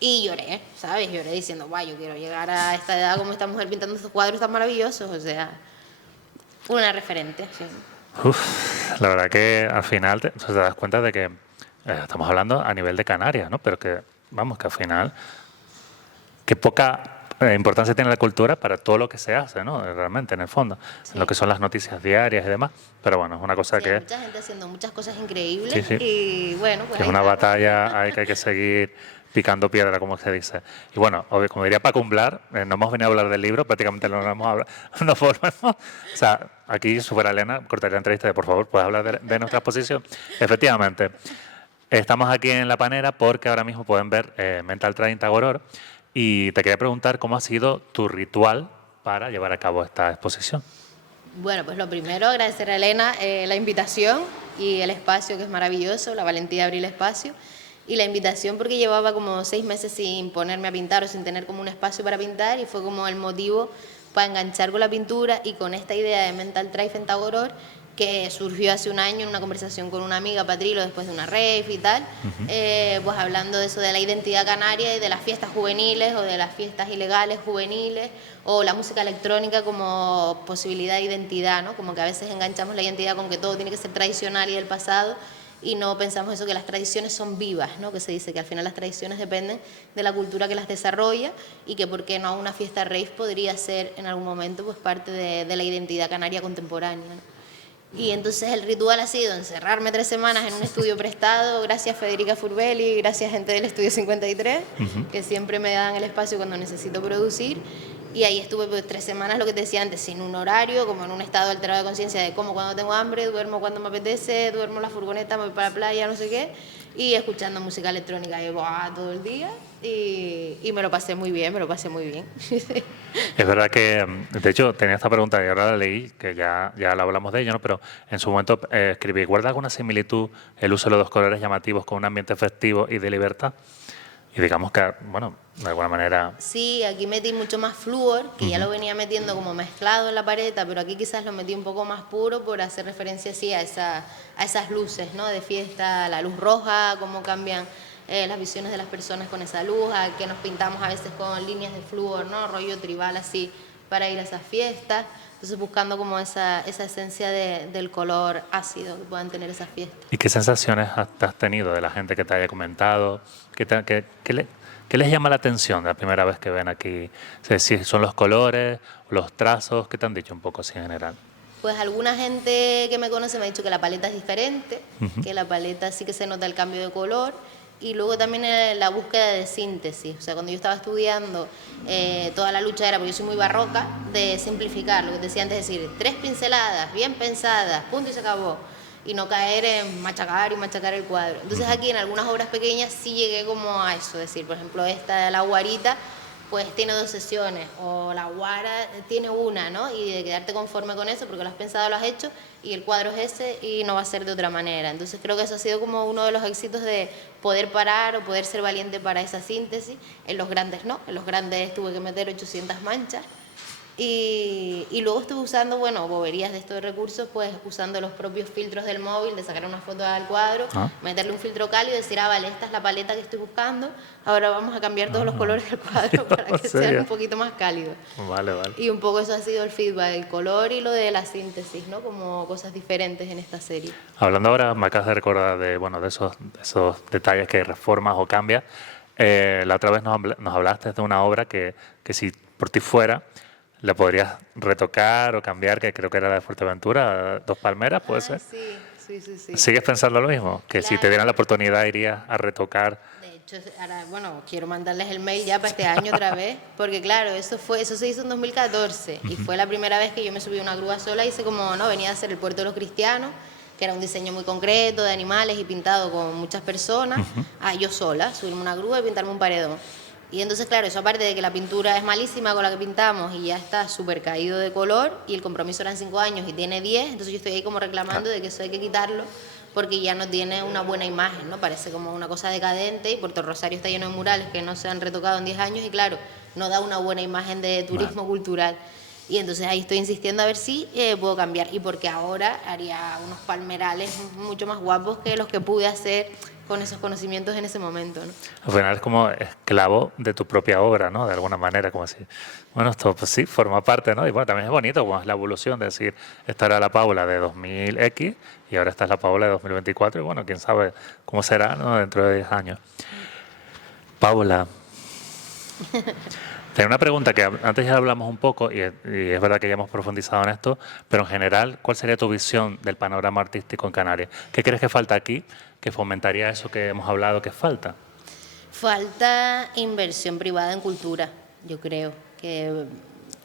y lloré, ¿sabes? Lloré diciendo, guay, yo quiero llegar a esta edad como esta mujer pintando estos cuadros tan maravillosos, o sea, una referente, sí. Uf, la verdad que al final te das cuenta de que estamos hablando a nivel de Canarias, ¿no? Pero que, vamos, que al final, qué poca importancia tiene la cultura para todo lo que se hace, ¿no? Realmente, en el fondo, en lo que son las noticias diarias y demás. Pero bueno, es una cosa Sí, hay que mucha gente haciendo muchas cosas increíbles Sí, sí. y bueno, pues es ahí una está. batalla hay que seguir picando piedra, como se dice. Y bueno, como diría Paco Umblar, no hemos venido a hablar del libro, prácticamente no hemos hablado, no volvemos. O sea, aquí Super Elena cortaría la entrevista de, por favor, ¿puedes hablar de nuestra exposición? Efectivamente, estamos aquí en La Panera porque ahora mismo pueden ver Mental Train Tagoror, y te quería preguntar cómo ha sido tu ritual para llevar a cabo esta exposición. Bueno, pues lo primero, agradecer a Elena la invitación y el espacio, que es maravilloso, la valentía de abrir el espacio. Y la invitación porque llevaba como 6 meses sin ponerme a pintar o sin tener como un espacio para pintar, y fue como el motivo para enganchar con la pintura y con esta idea de Mental Trife en Tagoror, que surgió hace un año en una conversación con una amiga, Patrilo, después de una rave y tal, pues hablando de eso de la identidad canaria y de las fiestas juveniles o de las fiestas ilegales juveniles o la música electrónica como posibilidad de identidad, ¿no? Como que a veces enganchamos la identidad con que todo tiene que ser tradicional y del pasado, y no pensamos eso, que las tradiciones son vivas, ¿no? Que se dice que al final las tradiciones dependen de la cultura que las desarrolla, y que por qué no una fiesta rave podría ser en algún momento pues parte de la identidad canaria contemporánea, ¿no? Y entonces el ritual ha sido encerrarme 3 semanas en un estudio prestado, gracias Federica Furbelli, gracias gente del Estudio 53, que siempre me dan el espacio cuando necesito producir. Y ahí estuve pues 3 semanas, lo que te decía antes, sin un horario, como en un estado alterado de conciencia de cómo cuando tengo hambre, duermo cuando me apetece, duermo en la furgoneta, me voy para la playa, no sé qué. y escuchando música electrónica y, ¡buah!, todo el día y me lo pasé muy bien, me lo pasé muy bien. Es verdad que, de hecho, tenía esta pregunta y ahora la leí, que ya la hablamos de ella, ¿no? Pero en su momento escribí, ¿guarda alguna similitud el uso de los dos colores llamativos con un ambiente festivo y de libertad? Y digamos que, bueno, de alguna manera... Sí, aquí metí mucho más flúor, que ya lo venía metiendo como mezclado en la paleta, pero aquí quizás lo metí un poco más puro por hacer referencia así a esas luces, ¿no? De fiesta, la luz roja, cómo cambian las visiones de las personas con esa luz, a que nos pintamos a veces con líneas de flúor, ¿no? Rollo tribal así para ir a esas fiestas. Entonces buscando como esa esencia del color ácido que puedan tener esas fiestas. ¿Y qué sensaciones has tenido de la gente que te haya comentado? ¿Qué les llama la atención la primera vez que ven aquí? O sea, si son los colores, los trazos, ¿qué te han dicho un poco así en general? Pues alguna gente que me conoce me ha dicho que la paleta es diferente, que la paleta sí que se nota el cambio de color. Y luego también la búsqueda de síntesis. O sea, cuando yo estaba estudiando, toda la lucha era, porque yo soy muy barroca, de simplificar. Lo que te decía antes, es decir, 3 pinceladas, bien pensadas, punto y se acabó. Y no caer en machacar y machacar el cuadro. Entonces aquí en algunas obras pequeñas sí llegué como a eso. Es decir, por ejemplo, esta de la guarita, pues tiene 2 sesiones, o la guara tiene una, ¿no? Y de quedarte conforme con eso, porque lo has pensado, lo has hecho, y el cuadro es ese y no va a ser de otra manera. Entonces creo que eso ha sido como uno de los éxitos de poder parar o poder ser valiente para esa síntesis. En los grandes no, en los grandes tuve que meter 800 manchas. Y luego estuve usando, bueno, boberías de estos recursos, pues usando los propios filtros del móvil, de sacar una foto al cuadro, meterle un filtro cálido y decir, vale, esta es la paleta que estoy buscando, ahora vamos a cambiar todos los colores del cuadro para que sean un poquito más cálidos. Vale, vale. Y un poco eso ha sido el feedback, el color y lo de la síntesis, ¿no? Como cosas diferentes en esta serie. Hablando ahora, me acabas de recordar de, bueno, de esos detalles que reformas o cambias. La otra vez nos hablaste de una obra que si por ti fuera, la podrías retocar o cambiar, que creo que era la de Fuerteventura, Dos Palmeras, ¿puede ser? Sí. ¿Sigues pensando lo mismo? Que si te dieran la oportunidad irías a retocar. De hecho, ahora, bueno, quiero mandarles el mail ya para este año otra vez, porque claro, eso se hizo en 2014 y fue la primera vez que yo me subí a una grúa sola. Hice como, no, venía a hacer el Puerto de los Cristianos, que era un diseño muy concreto de animales y pintado con muchas personas. Yo sola, subirme a una grúa y pintarme un paredón. Y entonces, claro, eso aparte de que la pintura es malísima con la que pintamos y ya está súper caído de color, y el compromiso eran 5 años y tiene 10, entonces yo estoy ahí como reclamando de que eso hay que quitarlo porque ya no tiene una buena imagen, ¿no? Parece como una cosa decadente, y Puerto Rosario está lleno de murales que no se han retocado en 10 años y claro, no da una buena imagen de turismo cultural. Y entonces ahí estoy insistiendo a ver si puedo cambiar, y porque ahora haría unos palmerales mucho más guapos que los que pude hacer con esos conocimientos en ese momento, ¿no? Al final es como esclavo de tu propia obra, ¿no? De alguna manera, como si, bueno, esto pues sí, forma parte, ¿no? Y bueno, también es bonito, pues, la evolución de decir, esta era la Paula de 2000X y ahora esta es la Paula de 2024 y bueno, quién sabe cómo será, ¿no? Dentro de 10 años. Paula, tengo una pregunta que antes ya hablamos un poco y es verdad que ya hemos profundizado en esto, pero en general, ¿cuál sería tu visión del panorama artístico en Canarias? ¿Qué crees que falta aquí que fomentaría eso que hemos hablado que falta? Falta inversión privada en cultura, yo creo, que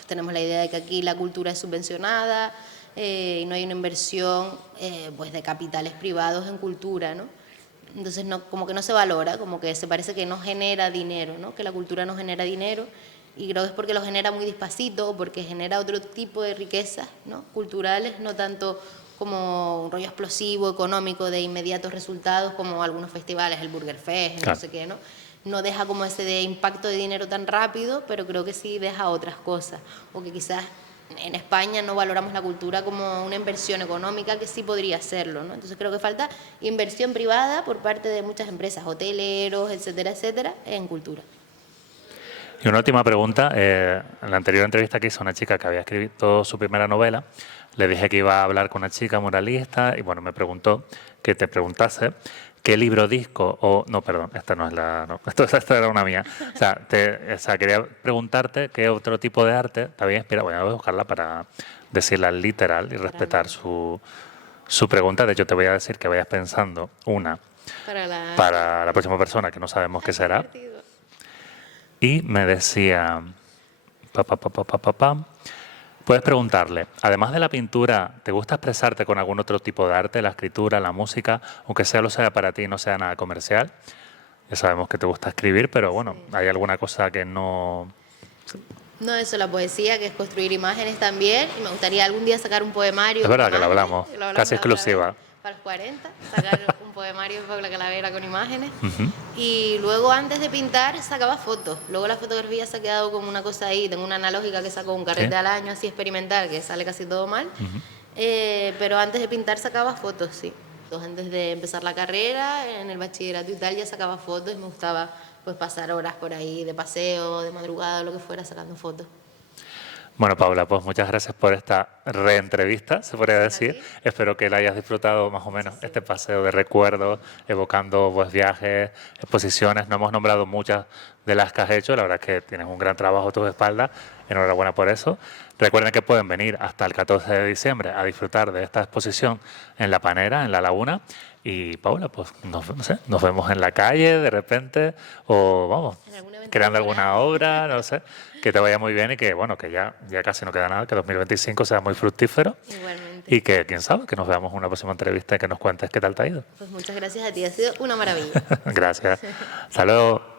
tenemos la idea de que aquí la cultura es subvencionada y no hay una inversión pues de capitales privados en cultura, ¿no? Entonces como que no se valora, como que se parece que no genera dinero, ¿no? Que la cultura no genera dinero, y creo que es porque lo genera muy despacito o porque genera otro tipo de riquezas, ¿no? Culturales, no tanto como un rollo explosivo, económico, de inmediatos resultados, como algunos festivales, el Burger Fest, no sé qué, ¿no? No deja como ese de impacto de dinero tan rápido, pero creo que sí deja otras cosas. O que quizás en España no valoramos la cultura como una inversión económica, que sí podría serlo, ¿no? Entonces creo que falta inversión privada por parte de muchas empresas, hoteleros, etcétera, en cultura. Y una última pregunta. En la anterior entrevista que hizo una chica que había escrito su primera novela, le dije que iba a hablar con una chica muralista y bueno, me preguntó que te preguntase qué libro, disco o... No, perdón, esta no es la... No, esta era una mía. O sea, quería preguntarte qué otro tipo de arte te había inspirado. Bueno, voy a buscarla para decirla literal y respetar su pregunta. De hecho, te voy a decir que vayas pensando una para la próxima persona, que no sabemos qué será. Y me decía... Puedes preguntarle, además de la pintura, ¿te gusta expresarte con algún otro tipo de arte, la escritura, la música, aunque sea lo sea para ti y no sea nada comercial? Ya sabemos que te gusta escribir, pero bueno, Sí. ¿hay alguna cosa que no...? No, eso, la poesía, que es construir imágenes también. Y me gustaría algún día sacar un poemario. Es con verdad que lo imágenes, hablamos, que lo hablamos casi la otra vez, exclusiva. para los 40, sacar un poemario de Paula Calavera con imágenes. Ujú. Y luego, antes de pintar, sacaba fotos. Luego la fotografía se ha quedado como una cosa ahí. Tengo una analógica que saco un carrete Sí. al año, así experimental, que sale casi todo mal. Pero antes de pintar sacaba fotos, sí. Entonces, antes de empezar la carrera, en el bachillerato y tal, ya sacaba fotos y me gustaba pues pasar horas por ahí de paseo, de madrugada, lo que fuera, sacando fotos. Bueno, Paula, pues muchas gracias por esta reentrevista, se podría decir. ti. Espero que la hayas disfrutado más o menos este paseo de recuerdos, evocando pues, viajes, exposiciones. No hemos nombrado muchas de las que has hecho, la verdad es que tienes un gran trabajo a tus espaldas. Enhorabuena por eso. Recuerden que pueden venir hasta el 14 de diciembre a disfrutar de esta exposición en La Panera, en La Laguna. Y Paula, pues no sé, nos vemos en la calle de repente o vamos, En algún evento creando cultural. alguna obra, no sé, que te vaya muy bien y que bueno, que ya casi no queda nada, que 2025 sea muy fructífero Igualmente. y que quién sabe, que nos veamos en una próxima entrevista y que nos cuentes qué tal te ha ido. Pues muchas gracias a ti, ha sido una maravilla. Gracias. Hasta luego.